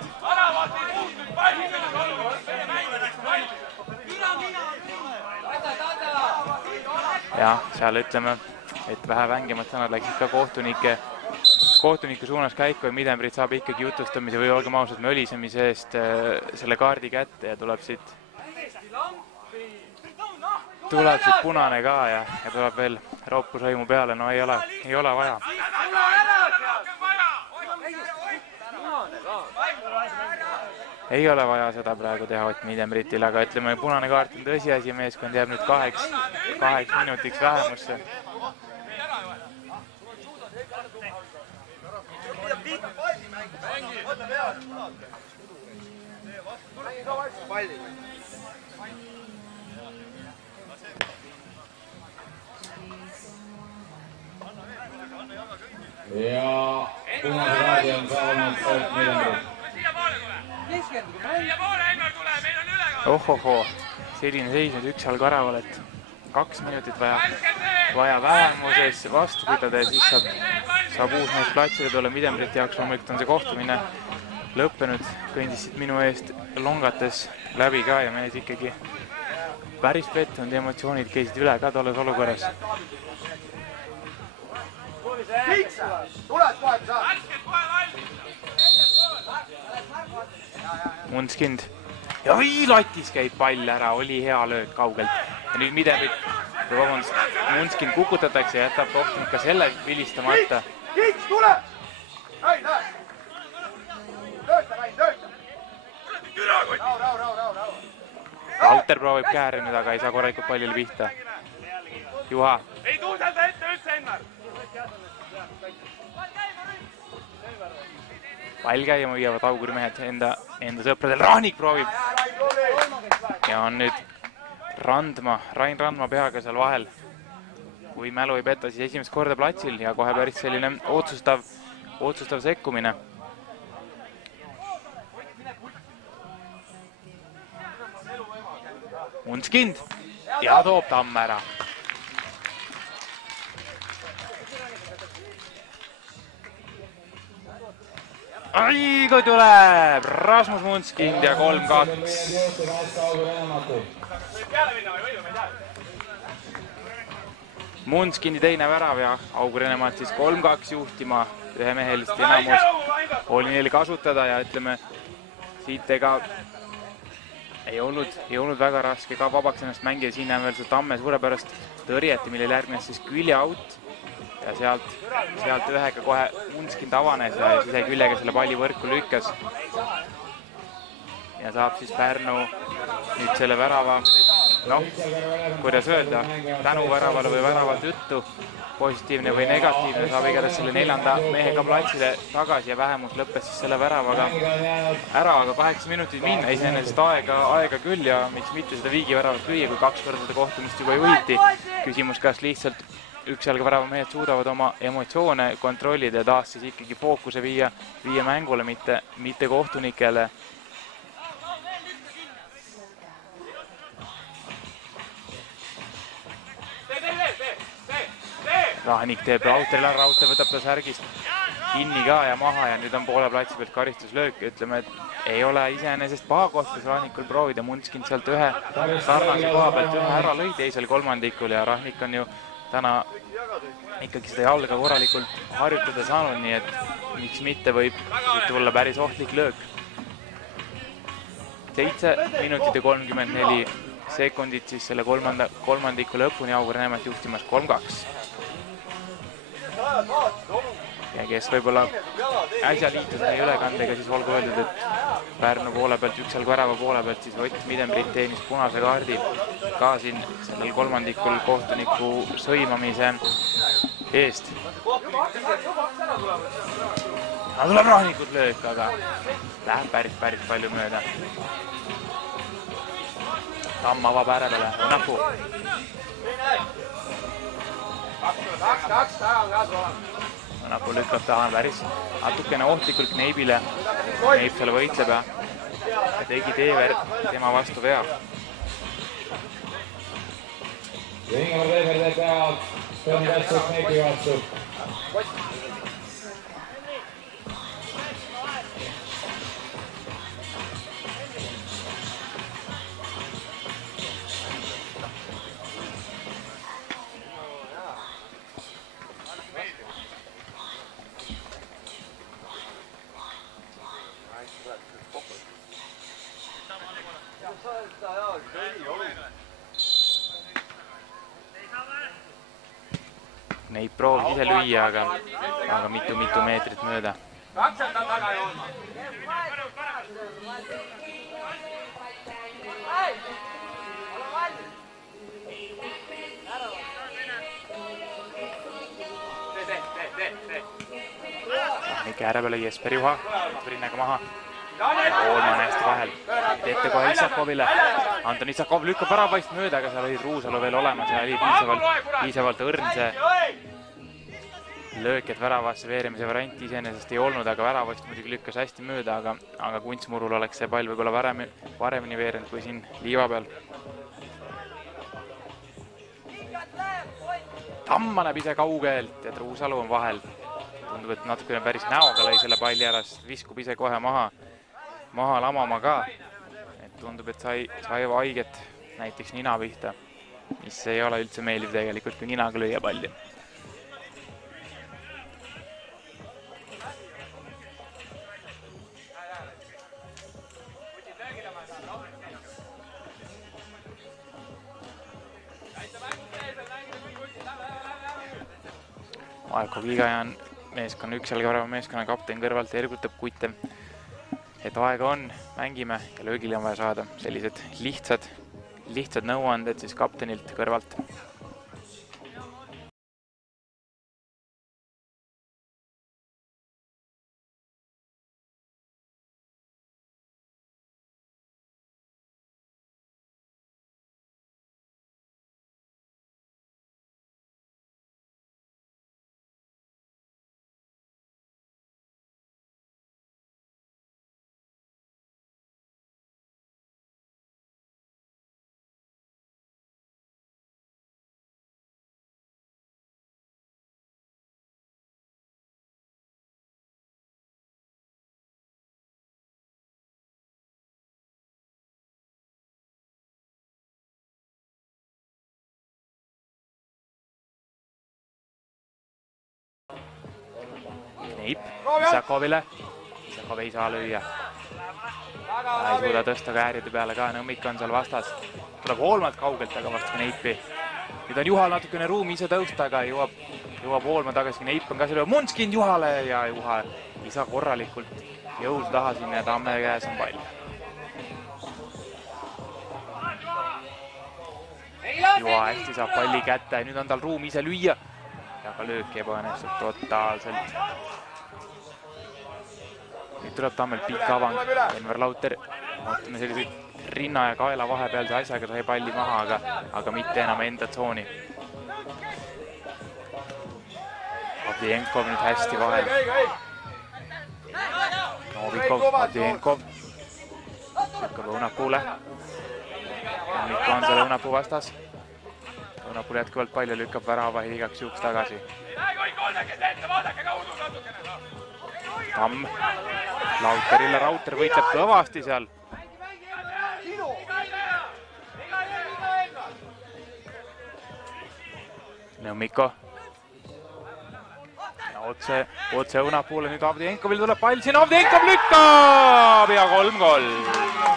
Ja seal ütleme, et vähe vängemad sõnad läksid ka kohtuniku suunas käiku ja Midembrit saab ikkagi jutustamise või olgem ausalt mölisemise eest selle kaardi kätte ja tuleb siit tuleb siit punane ka ja tuleb veel roppusõimu peale, no ei ole vaja. Ei ole vaja seda praegu teha Ott Miidembritil, aga ütleme, punane kaart on tõsiasi, meeskond jääb nüüd 8 minutiks vähemusse. Ja punase kaardi on saanud Ott Miidembrit. Ohohoo, selline seis nüüd üks jalg väraval, et 2 minutit vaja vähemuses vastu pidada ja siis saab uus mees platsile tulla. Miidembriti jaoks loomulikult on see kohtumine lõppenud, kõndis siit minu eest longates läbi ka ja mees ikkagi päris pettunud, emotsioonid käisid üle ka tolles olukorras. Munskind ja latis käib pall ära, oli hea löök kaugelt ja nüüd Miidembrit, vabandust, Munskind kukutatakse ja jätab kohtunik ka selle vilistamata. Alter proovib kääri nüüd, aga ei saa korralikult pallile pihta. Juha. Ei tuuselda ette üldse, Ennar! Pall käima viiavad Auguri mehed enda sõpradel. Rahnik proovib. Ja on nüüd Rain Randma peaga seal vahel. Kui mälu ei peta, siis esimest korda platsil ja kohe päris selline otsustav sekkumine. Munskind ja toob Tamm ära. Ai, kui tuleb Rasmus Munskind ja 3-2. Munskindi teine värav ja Auguri Enemaat siis 3-2 juhtima. Ühemehelist enamus oli neil kasutada ja ütleme, siit ega ei olnud väga raske ka vabaks ennast mängida. Siin näeme veel see Tamme suurepärast tõrjeti, millel järgnes siis külje out. Ja sealt ühega kohe Munskind avanes ja siseküljega selle palli võrku lükkas. Ja saab siis Pärnu nüüd selle värava, kuidas öelda, tänuväravale või väravalt juttu, positiivne või negatiivne, saab igatahes selle 4. mehega platsile tagasi ja vähemus lõppes siis selle väravaga ära, aga 8 minutit minna, iseenesest aega küll ja miks mitte seda viigiväravat lüüa, kui 2 korda seda kohtumist juba juhiti. Küsimus, kas lihtsalt üks jalga värava mehed suudavad oma emotsioone kontrollida ja taas siis ikkagi fookuse viia mängule, mitte kohtunikele. Rahnik teeb Rautrile, Rauter võtab ta särgist kinni ka ja maha ja nüüd on poole platsi pealt karistuslöök. Ütleme, et ei ole iseenesest paha koht, kus Rahnikul proovida. Munskind sealt ühe sarnase koha pealt ühe ära lõi teisel kolmandikul ja Rahnik on ju täna ikkagi seda jalga korralikult harjutada saanud, nii et miks mitte võib tulla päris ohtlik löök. 7 minutit ja 34 sekundit siis selle kolmandiku lõpuni Auguri Enemaat juhtimas 3-2. Ja kes võib-olla äsja liitus meie ülekandega, siis olgu öeldud, et Pärnu poole pealt, üks jalg värava poole pealt, siis Ott Miidembrit teenis punase kaardi ka siin sellel kolmandikul kohtuniku sõimamise eest. Tuleb Rahnikult löök, aga läheb päris palju mööda. Tamm avab ära peale, näpu. Näpu lükkab taha päris natukene ohtlikult Kneibile. Kneib seal võitleb ja tegi Teever tema vastu vea. Ja Ingemar Teever teeb vea, Tõni Katsu Kneibi vastu. Neid proovis ise lüüa, aga mitu meetrit mööda. Kakselt on taga joolma. Miki ääre peale Jesper Juha, rinnaga maha. Oolman hästi vahel. Ette kohe Isakovile. Anton Isakov lükkab väravaist mööda, aga seal oli Ruusalu veel olemas ja oli piisavalt õrn see löök, et väravasse veerimise varianti iseenesest ei olnud, aga väravaist muidugi lükkas hästi mööda, aga Kuntsmurul oleks see pall võib-olla paremini veerinud kui siin liiva peal. Tamm näeb ise kaugelt ja Ruusalu on vahel. Tundub, et natukene päris näoga lõi selle palli ära, sest viskub ise kohe maha lamama ka. Et tundub, et sai haiget näiteks nina pihta, mis ei ole üldse meeldiv tegelikult, kui ninaga lüüa palli. Aeko Viigajan meeskonna ükselgavärava meeskonna kapten kõrvalt ergutab kutte, et aega on, mängime ja löögile on vaja saada sellised lihtsad nõuanded siis kaptenilt kõrvalt. Neip Isakovile. Isakov ei saa lüüa. Ei suuda tõsta ka ääride peale ka, Nõmmik on seal vastas. Tuleb Hoolmalt kaugelt, aga vastu Neipi. Nüüd on Juhal natukene ruumi ise tõusta, aga jõuab Hoolma tagasi. Neip on ka selle Munskind Juhale ja Juha ei saa korralikult jõud taha sinna ja Tamme käes on pall. Juha hästi saab palli kätte, nüüd on tal ruumi ise lüüa. Aga löök ebaõnnestub totaalselt. Nüüd tuleb Tammelt pikk avang. Enver Lauter ootame sellise rinna ja kaela vahepealse asjaga sai palli maha, aga mitte enam enda tsooni. Avdienkov nüüd hästi vahel. Novikov, Avdienkov. Lükkab Õunapuule. Mikko on selle Õunapuu vastas. Õunapul jätkuvalt palju lükkab värava igaks juhuks tagasi. Tamm Lauterile, Rauter võitleb kõvasti seal. Nõmmiko. Otse Õunapuule, nüüd Avdjenkovil tuleb pall, siin Avdjenkov lükkab ja 3-3.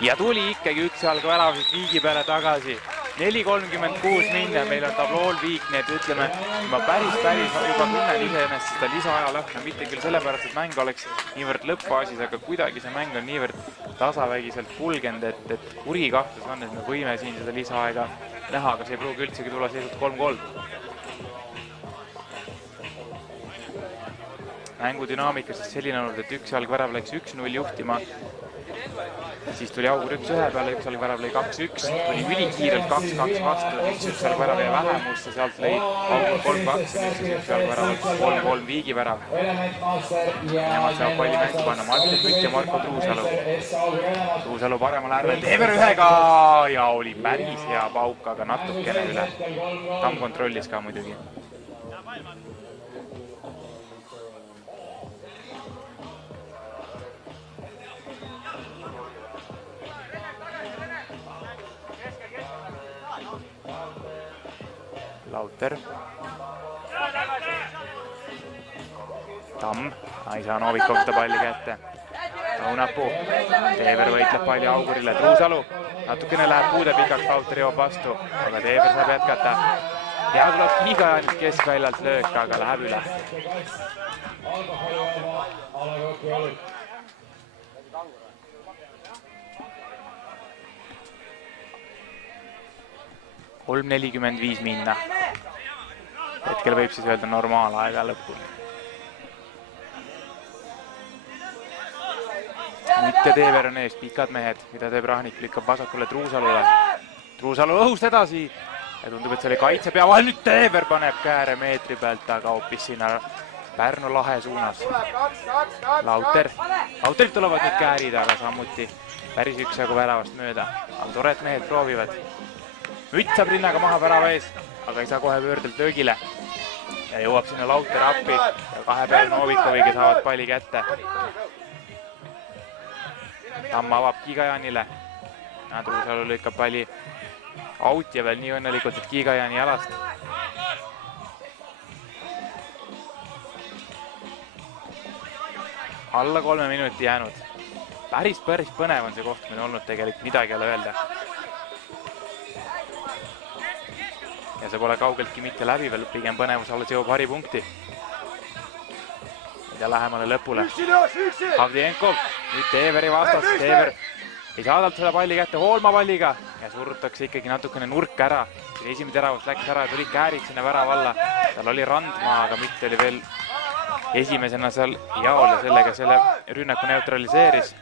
Ja tuli ikkagi üks jalga väravasid Viigi peale tagasi. 4.36 minna, meil on tablool Viik, nii et ütleme, ma päris juba tunnen iseenesest seda lisaaja lõhna, mitte küll sellepärast, et mäng oleks niivõrd lõppfaasis, aga kuidagi see mäng on niivõrd tasavägiselt kulgenud, et kuri kahtlus on, et me võime siin seda lisaaega näha, aga see ei pruugi üldsegi tulla seisult 3-3. Mängu dünaamikas selline olnud, et üks jalgvärav läks 1-0 juhtima. Siis tuli Augur 1-1 peale, üks jalgvärav lõi 2-1, tuli ülikiirelt 2-2 vastu, siis üks jalgvärav jäi vähemusse, sealt lõi Augur 3-2 ja siis üks jalgvärav 3-3 Viigi värav. Nemad saab palli mängu panna, Martin Kütt ja Marko Truusalu. Truusalu paremal äärvel Teever ühega ja oli päris hea pauk, aga natukene üle. Tamm kontrollis ka muidugi. Lauter. Tamm ei saa Novikov seda palli kätte. Õunapuu, Teever võitleb palli Augurile, Truusalu natukene läheb puude pikaks, Lauter jõuab vastu, aga Teever saab jätkata. Ja tuleb Kiigajanilt keskväljalt löök, aga läheb üle. 3:45 minna. Hetkel võib siis öelda normaalaega lõpuni. Nüüd ja Teever on ees, pikad mehed, mida teeb Rahnik, lükkab vasakule Truusalule. Truusalu õhust edasi ja tundub, et see oli kaitse pea vahel. Nüüd Teever paneb kääre meetri pealt, aga hoopis sinna Pärnu lahe suunas. Lauterilt tulevad nüüd käärid, aga samuti päris üksjagu väravast mööda. Aga tored mehed proovivad. Mütt saab rinnaga maha värava ees, aga ei saa kohe pöördelt löögile. Ja jõuab sinna Lauter appi ja kahe peal Novikoviga saavad palli kätte. Tamm avab Kiigajanile. Truusalu lükkab palli out ja veel nii õnnelikult, et Kiigajani jalast. Alla 3 minuti jäänud. Päris põnev on see koht meil olnud tegelikult, midagi ei ole öelda. Ja see pole kaugeltki mitte läbi veel, pigem põnevus alles jõuab haripunkti. Ja lähemale lõpule. Avdjenkov, nüüd Teeveri vastas. Teever ei saadalt seda palli kätte Hoolma palliga ja surutakse ikkagi natukene nurk ära. Esimene teravus läks ära ja tuli käärid sinna värava alla. Tal oli Randmaa, aga Mütt oli veel esimesena seal jaol ja sellega selle rünnaku neutraliseeris.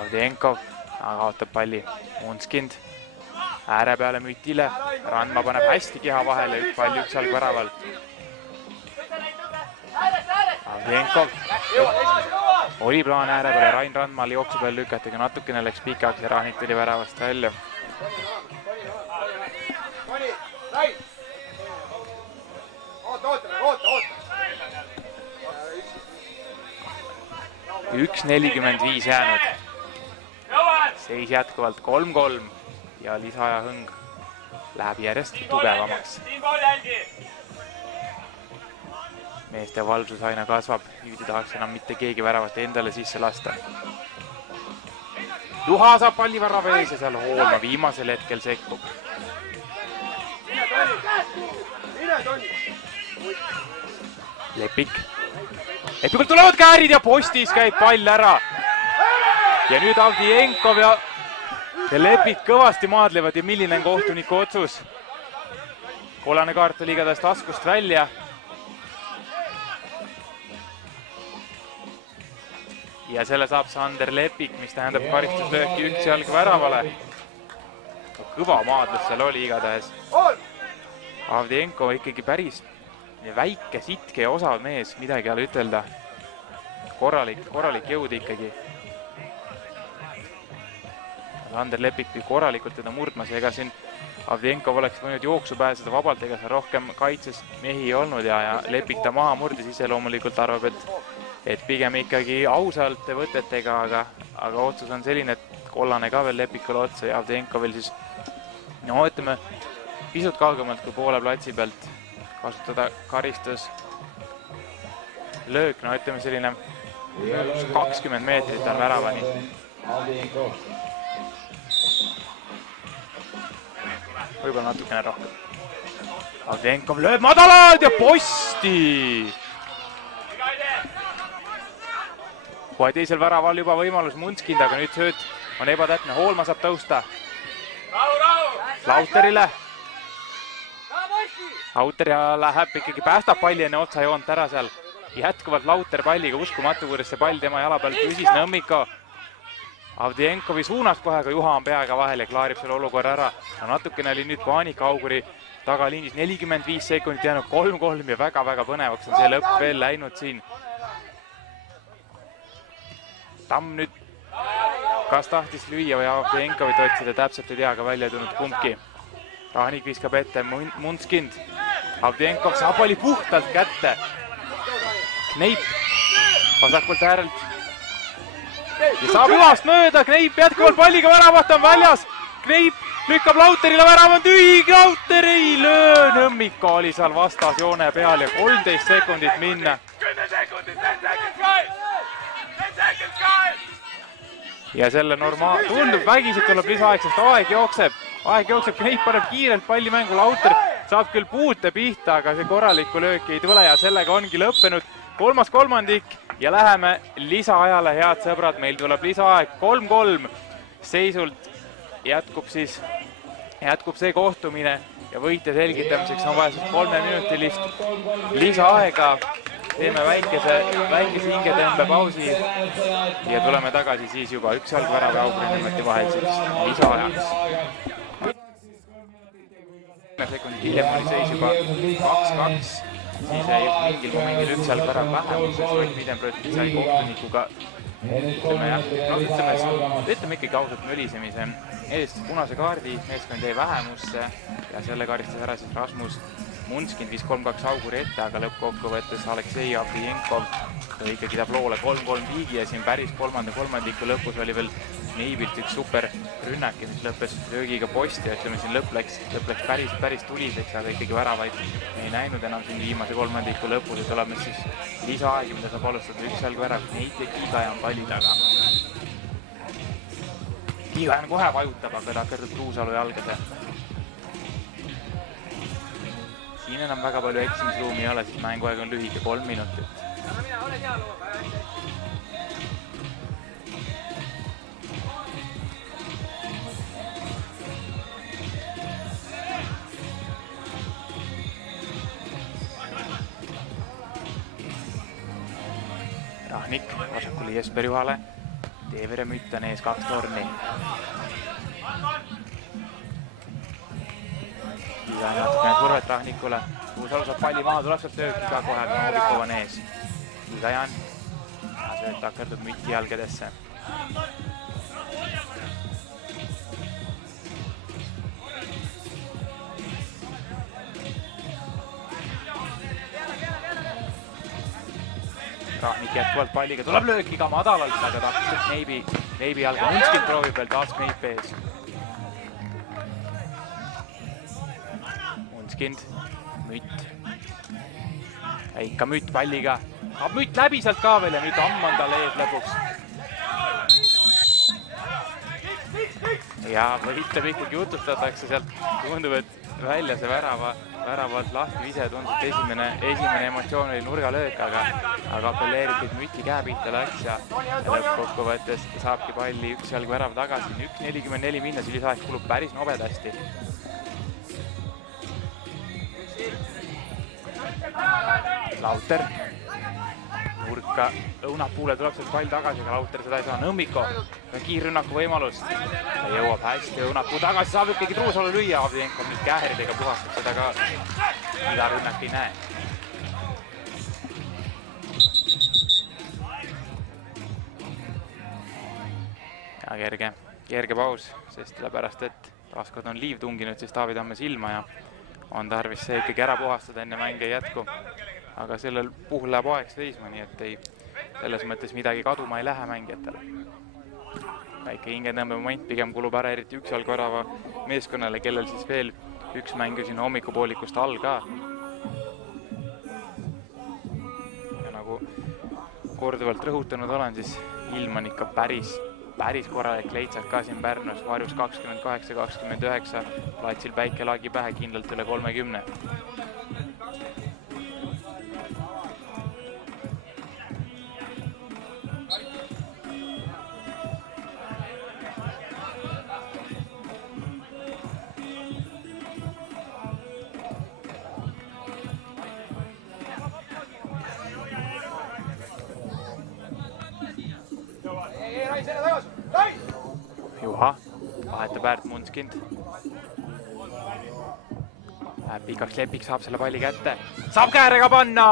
Avdjenkov kaotab palli Munskind ääre peale Mütile. Randma paneb hästi keha vahele, palli üksalg väraval. Avdjenkov oli plaan ääre peale Rain Randmaal jooksu peal lükata, aga natukene läks pikaks ja Rahnik tuli väravast välja. 1:45 jäänud. Seis jätkuvalt 3-3 ja lisaaja hõng läheb järjest tugevamaks. Meeste valvsus aina kasvab, nüüd ei tahaks enam mitte keegi väravast endale sisse lasta. Juha saab palli värava ees ja seal Hoolma viimasel hetkel sekkub. Lepikult tulevad käärid ja postis käib pall ära. Ja nüüd Avdjenkov ja Lepik kõvasti maadlevad ja milline on kohtuniku otsus. Kollane kaart oli igatahes taskust välja. Ja selle saab Sander Lepik, mis tähendab karistuslööki üksjalg väravale. Kõva maadlus seal oli igatahes. Avdjenkov ikkagi päris väike, sitke ja osav mees, midagi ei ole ütelda. Korralik jõud ikkagi. Sander Lepik pidi korralikult teda murdmas ja ega siin Avdjenkov oleks võinud jooksu pääseda vabalt, ega seal rohkem kaitses mehi ei olnud ja Lepik ta maha murdis, ise loomulikult arvab, et pigem ikkagi ausalt võtetega, aga otsus on selline, et kollane ka veel Lepikule otsa ja Avdjenkovil siis, no ütleme, pisut kaugemalt kui poole platsi pealt kasutada karistus. Löök, no ütleme selline 20 meetrit on väravani. Võib-olla natukene rohkem. Avdjenkov lööb madalalt ja posti! Kohe teisel väraval juba võimalus Munskind, aga nüüd sööt on ebatäpne. Hoolma saab tõusta. Lauterile. Lauter ja läheb ikkagi, päästab palli enne otsajoont ära seal. Jätkuvalt Lauter palliga, uskumatu, kuidas see pall tema jala peal püsis. Nõmmiko Avdjenkovi suunas kohe, aga Juha on peaga vahel ja klaarib selle olukorra ära. No, natukene oli nüüd paanika Auguri tagaliinis. 45 sekundit jäänud 3-3 ja väga-väga põnevaks on see lõpp veel läinud siin. Tamm nüüd kas tahtis lüüa või Avdjenkovit otsida, täpselt ei tea, aga välja tulnud kumbki. Rahnik viskab ette Munskind. Avdjenkov saab palli puhtalt kätte. Kneip vasakult äärelt. Ja saab hüvast mööda, Kneip jätkuvalt palliga väravat on väljas. Kneip lükkab Lauterile, värav on tühi, Lauter ei löö, Nõmmiko oli seal vastasjoone peal ja 13 sekundit minna. 10 sekundit, 10 sekundit, 10 sekundit! Ja selle tundub vägiselt tuleb lisaaeg, sest aeg jookseb, Kneit paneb kiirelt palli mängu, Lauter saab küll puute pihta, aga see korralikku lööki ei tule ja sellega ongi lõppenud kolmas kolmandik ja läheme lisaajale, head sõbrad, meil tuleb lisaaeg 3-3 seisult, jätkub see kohtumine ja võite selgitamiseks on vaja 3-minutilist lisaaega. Teeme väikese hingetõmbe pausi ja tuleme tagasi siis juba üks jalgvärava ja Augrinimeti vaheliseks lisaajaks. 10 sekundit hiljem oli seis juba 2-2, siis jäi mingil momendil üks jalgvärav vähemusest, Ott Videnbrötti sai kohtunikuga ütleme ikkagi ausalt mölisemise eest punase kaardi, meeskond jäi vähemusse ja selle karistas ära siis Rasmus Munskind viis 3-2 Auguri ette, aga lõppkokkuvõttes Aleksei Avdijenkov tõi ikkagi tabloole 3-3 viigi ja siin päris kolmandiku lõpus oli veel Neivilt üks super rünnak, mis lõppes löögiga posti ja ütleme siin lõpp läks päris tuliseks, aga ikkagi väravaid ei näinud enam siin viimase kolmandiku lõpus ja tuleb meil siis lisaaegi, mida saab alustada üks jalgvärav, Neit ja Kiigaja on palli taga. Kiigaja kohe vajutab, aga takerdub Kruusalu jalgade. Siin enam väga palju eksimisruumi ei ole, siis mänguaeg on lühike 3 minutit. Rahnik vasakule Jesper Juhale, Teevere Mütt on ees 2 torni. Kiigaja natukene survet Rahnikule, Kuusalu saab palli maha, tuleb sealt lööki ka kohe, Novikov on ees. Kiigaja on, sööt takerdub Mütti jalgadesse. Rahnik jätkuvalt palliga, tuleb lööki ka madalalt, aga takselt Neibi jalga. Munskind proovib veel taas Kneip ees. Munskind, Mütt. Ja ikka Mütt palliga. Saab Mütt läbi sealt ka veel ja nüüd Amm on tal ees lõpuks. Ja võitleb ikkagi jutustatakse sealt, tundub, et välja see väravalt lahti vise, tundub, et esimene emotsioon oli nurgalöök, aga apelleeritud Müti käe pihta läks ja lõppkokkuvõttes saabki palli üks jalg värav tagasi. 1.44 minna, see lisaaeg kulub päris nobedasti. Lauter, nurka, õunapuule tuleb sealt pall tagasi, aga Lauter seda ei saa. Nõmmiko, kiirrünnaku võimalus, ta jõuab hästi õunapuu tagasi, saab ikkagi Truusalu lüüa, Avdijenkov nüüd käeridega puhastab seda ka, iga rünnak ei näe. Ja kerge paus, sest sellepärast, et taaskord on liiv tunginud siis Taavi Tamme silma ja on tarvis see ikkagi ära puhastada, enne mänge ei jätku. Aga sellel puhul läheb aeg seisma, nii et selles mõttes midagi kaduma ei lähe mängijatele. Väike hingetõmbe moment pigem kulub ära eriti üks jalgvärava meeskonnale, kellel siis veel üks mängu siin hommikupoolikust all ka. Ja nagu korduvalt rõhutanud olen, siis ilm on ikka päris korralik leitsad ka siin Pärnus, varjus 28-29, platsil päike lagi pähe kindlalt üle 30. Juha vahetab äärt Munskind. Läheb pikaks Lepik, saab selle palli kätte. Saab käärega panna!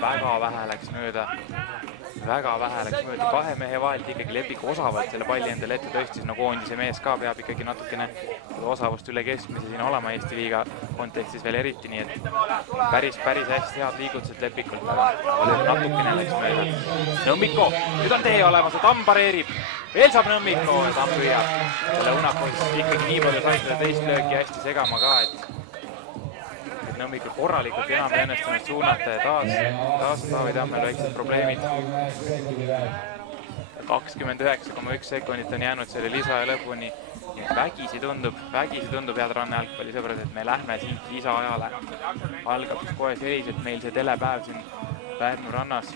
Väga vähe läks mööda. Kahe mehe vahelt ikkagi Lepik osavalt selle palli endale ette tõstis. No koondise mees ka peab ikkagi natukene osavust üle keskmise siin olema Eesti liiga kontekstis veel eriti, nii et päris hästi head liigutused Lepikult, aga natukene läks mööda. Nõmmiko, nüüd on tee olemas, Tamm pareerib. veel saab Nõmmik, Tamm lüüab selle Unakos ikkagi nii palju sai seda teist lööki hästi segama ka, et Nõmmikul korralikult enam ei õnnestunud suunata ja taas Taavi Tammel väiksed probleemid. 29,1 sekundit on jäänud selle lisa ja lõpuni. Vägisi tundub, head rannajalgpallisõbrad, et me lähme siit lisaajale. Algab kohe selliselt meil see telepäev siin Pärnu rannas.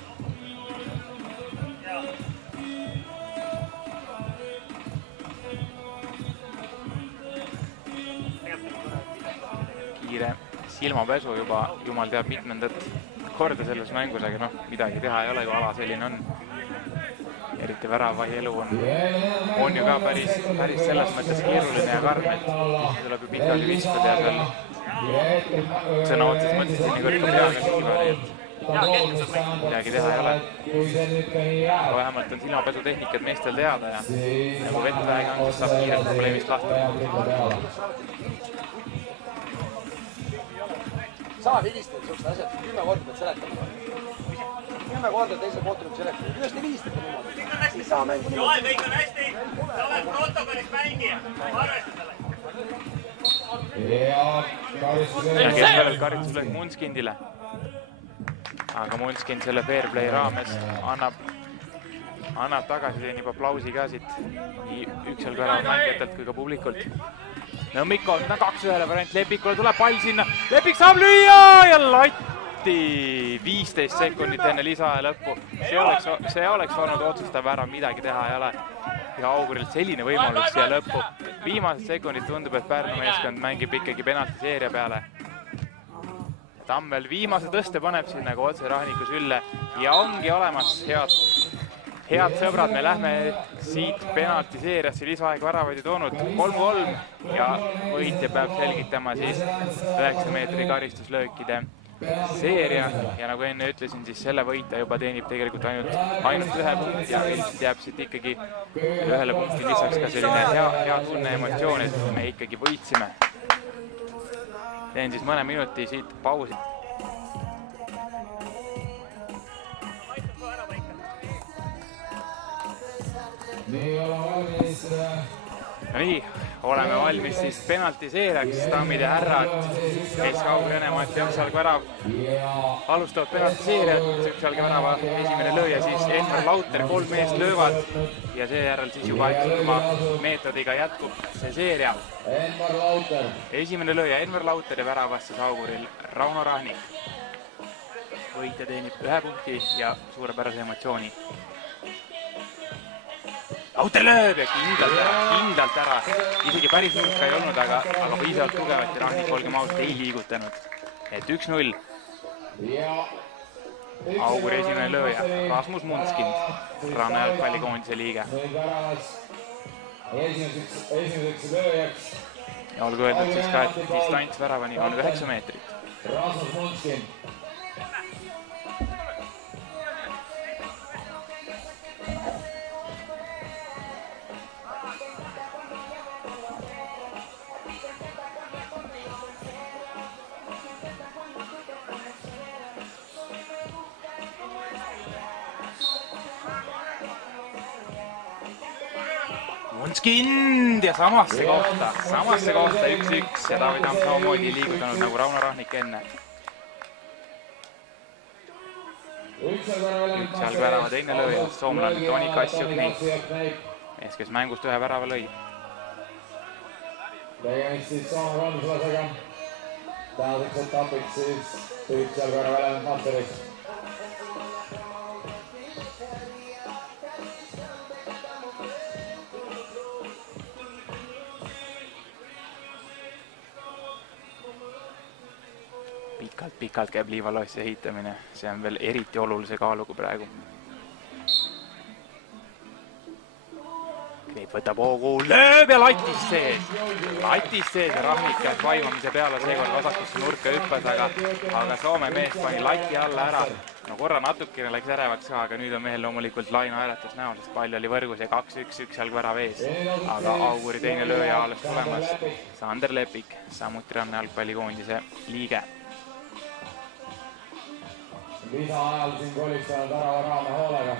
Kiire silmapesu juba, jumal teab mitmendat korda selles mängus, aga midagi teha ei ole, kui ala selline on. Eriti värava elu on ju ka päris selles mõttes keeruline ja karm, et tuleb ju pikali viskuda ja seal sõna otses mõttes sinni kõrka peaga liiva, midagi teha ei ole. Aga vähemalt on silmapesutehnikad meestel teada ja nagu vett vähega on, siis saab kiirelt probleemist lahti. Saab helistada niisugused asjad, 10 korda pead seletama. 10 korda teisele kohtunik seletama. Kuidas te helistate niimoodi? Ei saa mängu niimoodi. Joel, kõik on hästi. Sa oled protokollis mängija. Arvesta selle. Ja keskvälel karistusel Munskindile. Aga Munskind selle fair play raames annab tagasi, teenib aplausi ka siit nii üksel kõrval mängijatelt kui ka publikult. Nõmmik on 2-1 variant, Lepikule tuleb pall sinna, Lepik saab lüüa ja latti 15 sekundit enne lisa ja lõppu. See oleks olnud otsustav värav, midagi teha ei ole. Ja Augurilt selline võimalus siia lõppu. Viimased sekundid tundub, et Pärnu meeskond mängib ikkagi penaltiseeria peale. Tammel viimase tõste paneb siin nagu otse Rahniku sülle ja ongi olemas head sõbrad, me lähme siit penaltiseeriasse lisaaega väravaid ei toonud 3-3 ja võitja peab selgitama siis 9 meetri karistuslöökide seeria ja nagu enne ütlesin, siis selle võitja juba teenib tegelikult ainult 1 punkt ja ilmselt jääb siit ikkagi 1 punkti lisaks ka selline hea tunne emotsioon, et me ikkagi võitsime. Teen siis mõne minuti siit pausi. Nii, oleme valmis siis penaltiseeriaks, daamid ja härrad. Kesk-Auguri Venemaat ja Üksalg värav alustavad penaltiseeriat. Üksalgi värava esimene lööja, siis Enver Lauter, 3 meest löövad ja seejärel siis juba oma meetodiga jätkub see seeria. Esimene lööja Enver Lauter ja väravastas Auguril Rauno Rahnik. Võitja teenib 1 punkti ja suurepärase emotsiooni. Lauter lööb ja kindlalt ära. Isegi päris nurka ei olnud, aga piisavalt tugevat ja Rahnik, olgem ausalt, ei liigutanud. Et 1-0. Auguri esimene lööja, Rasmus Munskind, rannajalgpallikoondise liige. Ja olgu öeldud siis ka, et distants väravani on 9 meetrit. Rasmus Munskind. Munskind ja samasse kohta 1-1 ja Taavi Tamm samamoodi liigutanud nagu Rauno Rahnik enne. Üksalg värava teine lööja, soomlane Toni Kassjukni, mees, kes mängust 1 värava lõi. Tegemist siis Soome kolmslasega. Tänaseks etapiks siis Üksalg värava element Matteris. Pikalt käib liivalossi ehitamine, see on veel eriti olulise kaaluga praegu. Kreep võtab hoogu, lööb ja latist sees ja Rahnik käib vaimamise peale, seekord vasakusse nurka hüppas, aga Soome mees pani lati alla ära. No korra natukene läks ärevaks ka, aga nüüd on mehel loomulikult lainaääratus näol, sest pall oli võrgus ja 2-1 Üksalg värav ees. Aga Auguri teine lööja alles tulemas, Sander Lepik, samuti rannajalgpallikoondise liige. Lisaajal siin kolistanud värava raame hoolega.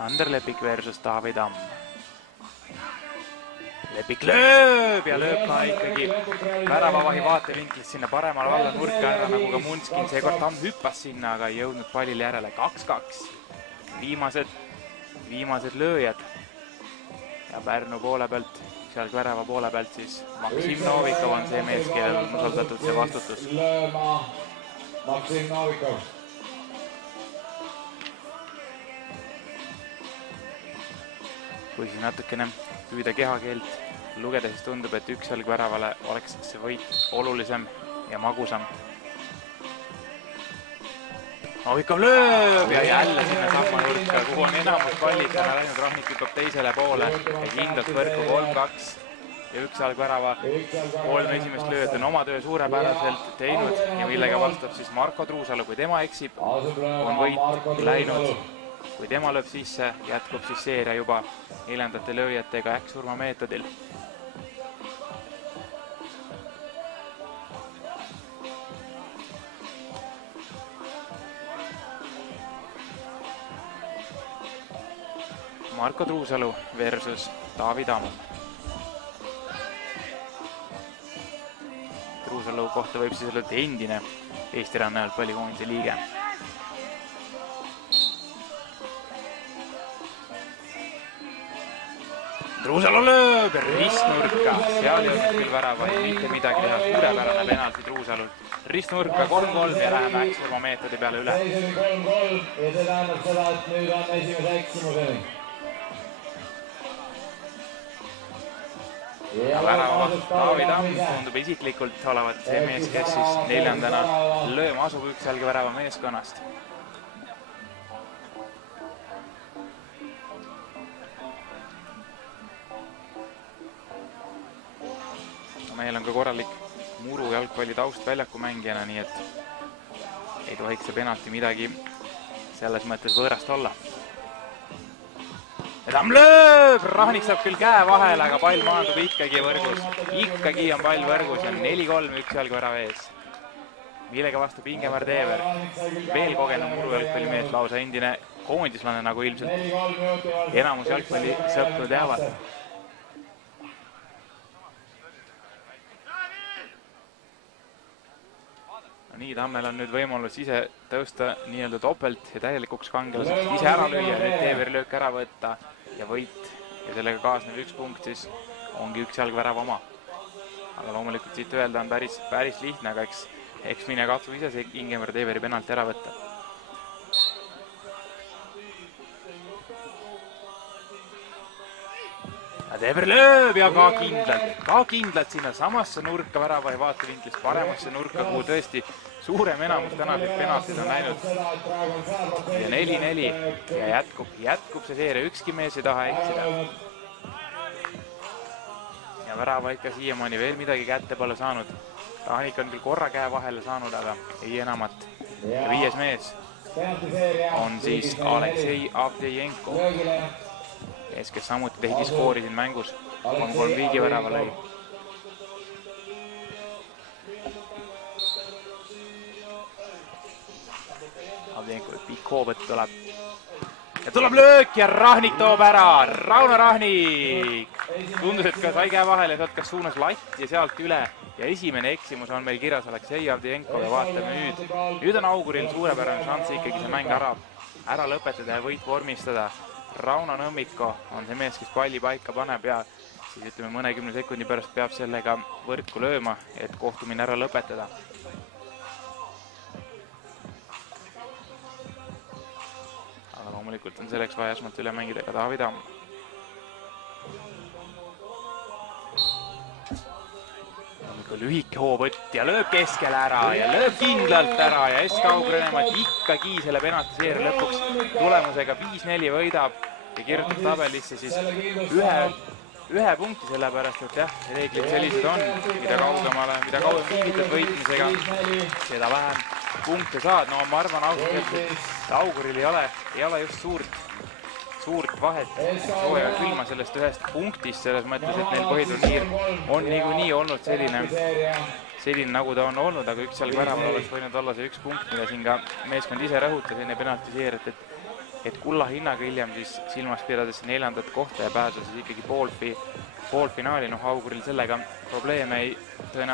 Sander Lepik versus Taavi Tamm. Lepik lööb ja lööb ka ikkagi väravavahi vaatevinklist sinna paremale alla nurka ära, nagu ka Munskin. Seekord Tamm hüppas sinna, aga ei jõudnud pallile järele. 2-2. Viimased lööjad. Ja Pärnu poole pealt, seal värava poole pealt siis Maksim Novikov on see mees, kellel on usaldatud see vastutus. Maksim Novikov. Kui siis natukene püüda kehakeelt lugeda, siis tundub, et üks jalg väravale oleks see võit olulisem ja magusam. Novikov lööb ja jälle sinna samma nurka, kuhu on enamus pallid täna läinud. Rahnik hüppab teisele poole ja kindlalt võrku 3-2 ja üks jalg värava. 3 esimest lööjat on oma töö suurepäraselt teinud ja millega vastab siis Marko Truusalu. Kui tema eksib, on võit läinud. Kui tema lööb sisse, jätkub siis seeria juba 4. lööjatega äkksurma meetodil. Marko Truusalu versus Taavi Tamm. Truusalu kohta võib siis olla endine Eesti rannajalgpallikoondise liige. Truusalu lööb ristnurka, seal ei olnud küll värava, ei mitte midagi teha, suurepärane penalti Truusalult. Ristnurka 3-3 ja läheb äkksurma meetodi peale üle. 3-3 ja see tähendab seda, et nüüd on esimese eksimuseni. Ja värava Taavi Tamm tundub isiklikult olevat see mees, kes siis 4. lööma asub üks jalga värava meeskonnast. Meil on ka korralik muru jalgpalli taust väljakumängijana, nii et ei tohiks see penalti midagi selles mõttes võõrast olla. Ja Tamm lööb! Rahnik saab küll käe vahele, aga pall maandub ikkagi võrgus. Ikkagi on pall võrgus ja 4-3 üks jalgvärava ees. Millega vastab Ingemar Teever. Veel kogenud muru jalgpallimees, lausa endine koondislane, nagu ilmselt enamus jalgpalli sõpru teavad. Nii, Tammel on nüüd võimalus ise tõusta nii-öelda topelt ja täielikuks kangelaseks ise ära lüüa, nüüd Teeveri löök ära võtta ja võit ja sellega kaasnev 1 punkt siis ongi üks jalgvärava oma. Aga loomulikult siit öelda on päris lihtne, aga eks mine katsu ise see Ingemar Teeveri penalti ära võtta. Teever lööb ja ka kindlalt sinna samasse nurka värava ja vaatevinklist paremasse nurka, kuhu tõesti suurem enamus tänased penaltid on läinud. Ja 4-4 ja jätkub see seeria, ükski mees ei taha eksida. Ja värava ikka siiamaani veel midagi kätte pole saanud. Rahnik on küll korra käe vahele saanud, aga ei enamat. Ja 5. mees on siis Aleksei Avdejenko. Kes samuti tegi skoori siin mängus, 3-3 riigivärava lõi. Avdejenko pikk hoovõtt tuleb. Ja tuleb löök ja Rahnik toob ära. Rauno Rahnik! Tundus, et ka sai käe vahele, sealt kas suunas latt ja sealt üle. Ja esimene eksimus on meil kirjas Aleksei Avdejenko ja vaatame nüüd. Nüüd on Auguril suurepärane šanss ikkagi see mäng ära lõpetada ja võit vormistada. Rauno Nõmmiko on see mees, kes palli paika paneb ja siis ütleme mõnekümne sekundi pärast peab sellega võrku lööma, et kohtumine ära lõpetada. Aga loomulikult on selleks vaja esmalt üle mängida ka Taavi Tamm. Lühike hoovõtt ja lööb keskele ära ja lööb kindlalt ära ja SK Augur Enemaad ikkagi selle penalti seeria lõpuks tulemusega 5-4 võidab ja kirjutab tabelisse siis ühe punkti, sellepärast et jah, reeglid sellised on, mida kauem viivitad võitmisega, seda vähem punkte saad. No ma arvan, Auguril ei ole just suurt vahet sooja külma sellest ühest punktist, selles mõttes, et neil põhiturniir on niikuinii olnud selline, nagu ta on olnud, aga üks jalg väraval oleks võinud olla see 1 punkt, mida siin ka meeskond ise rõhutas enne penalti seeriat, et kulla hinnaga hiljem siis silmas pidades 4. kohta ja pääseda siis ikkagi poolfinaali. Noh, Auguril sellega probleeme ei tõenäoliselt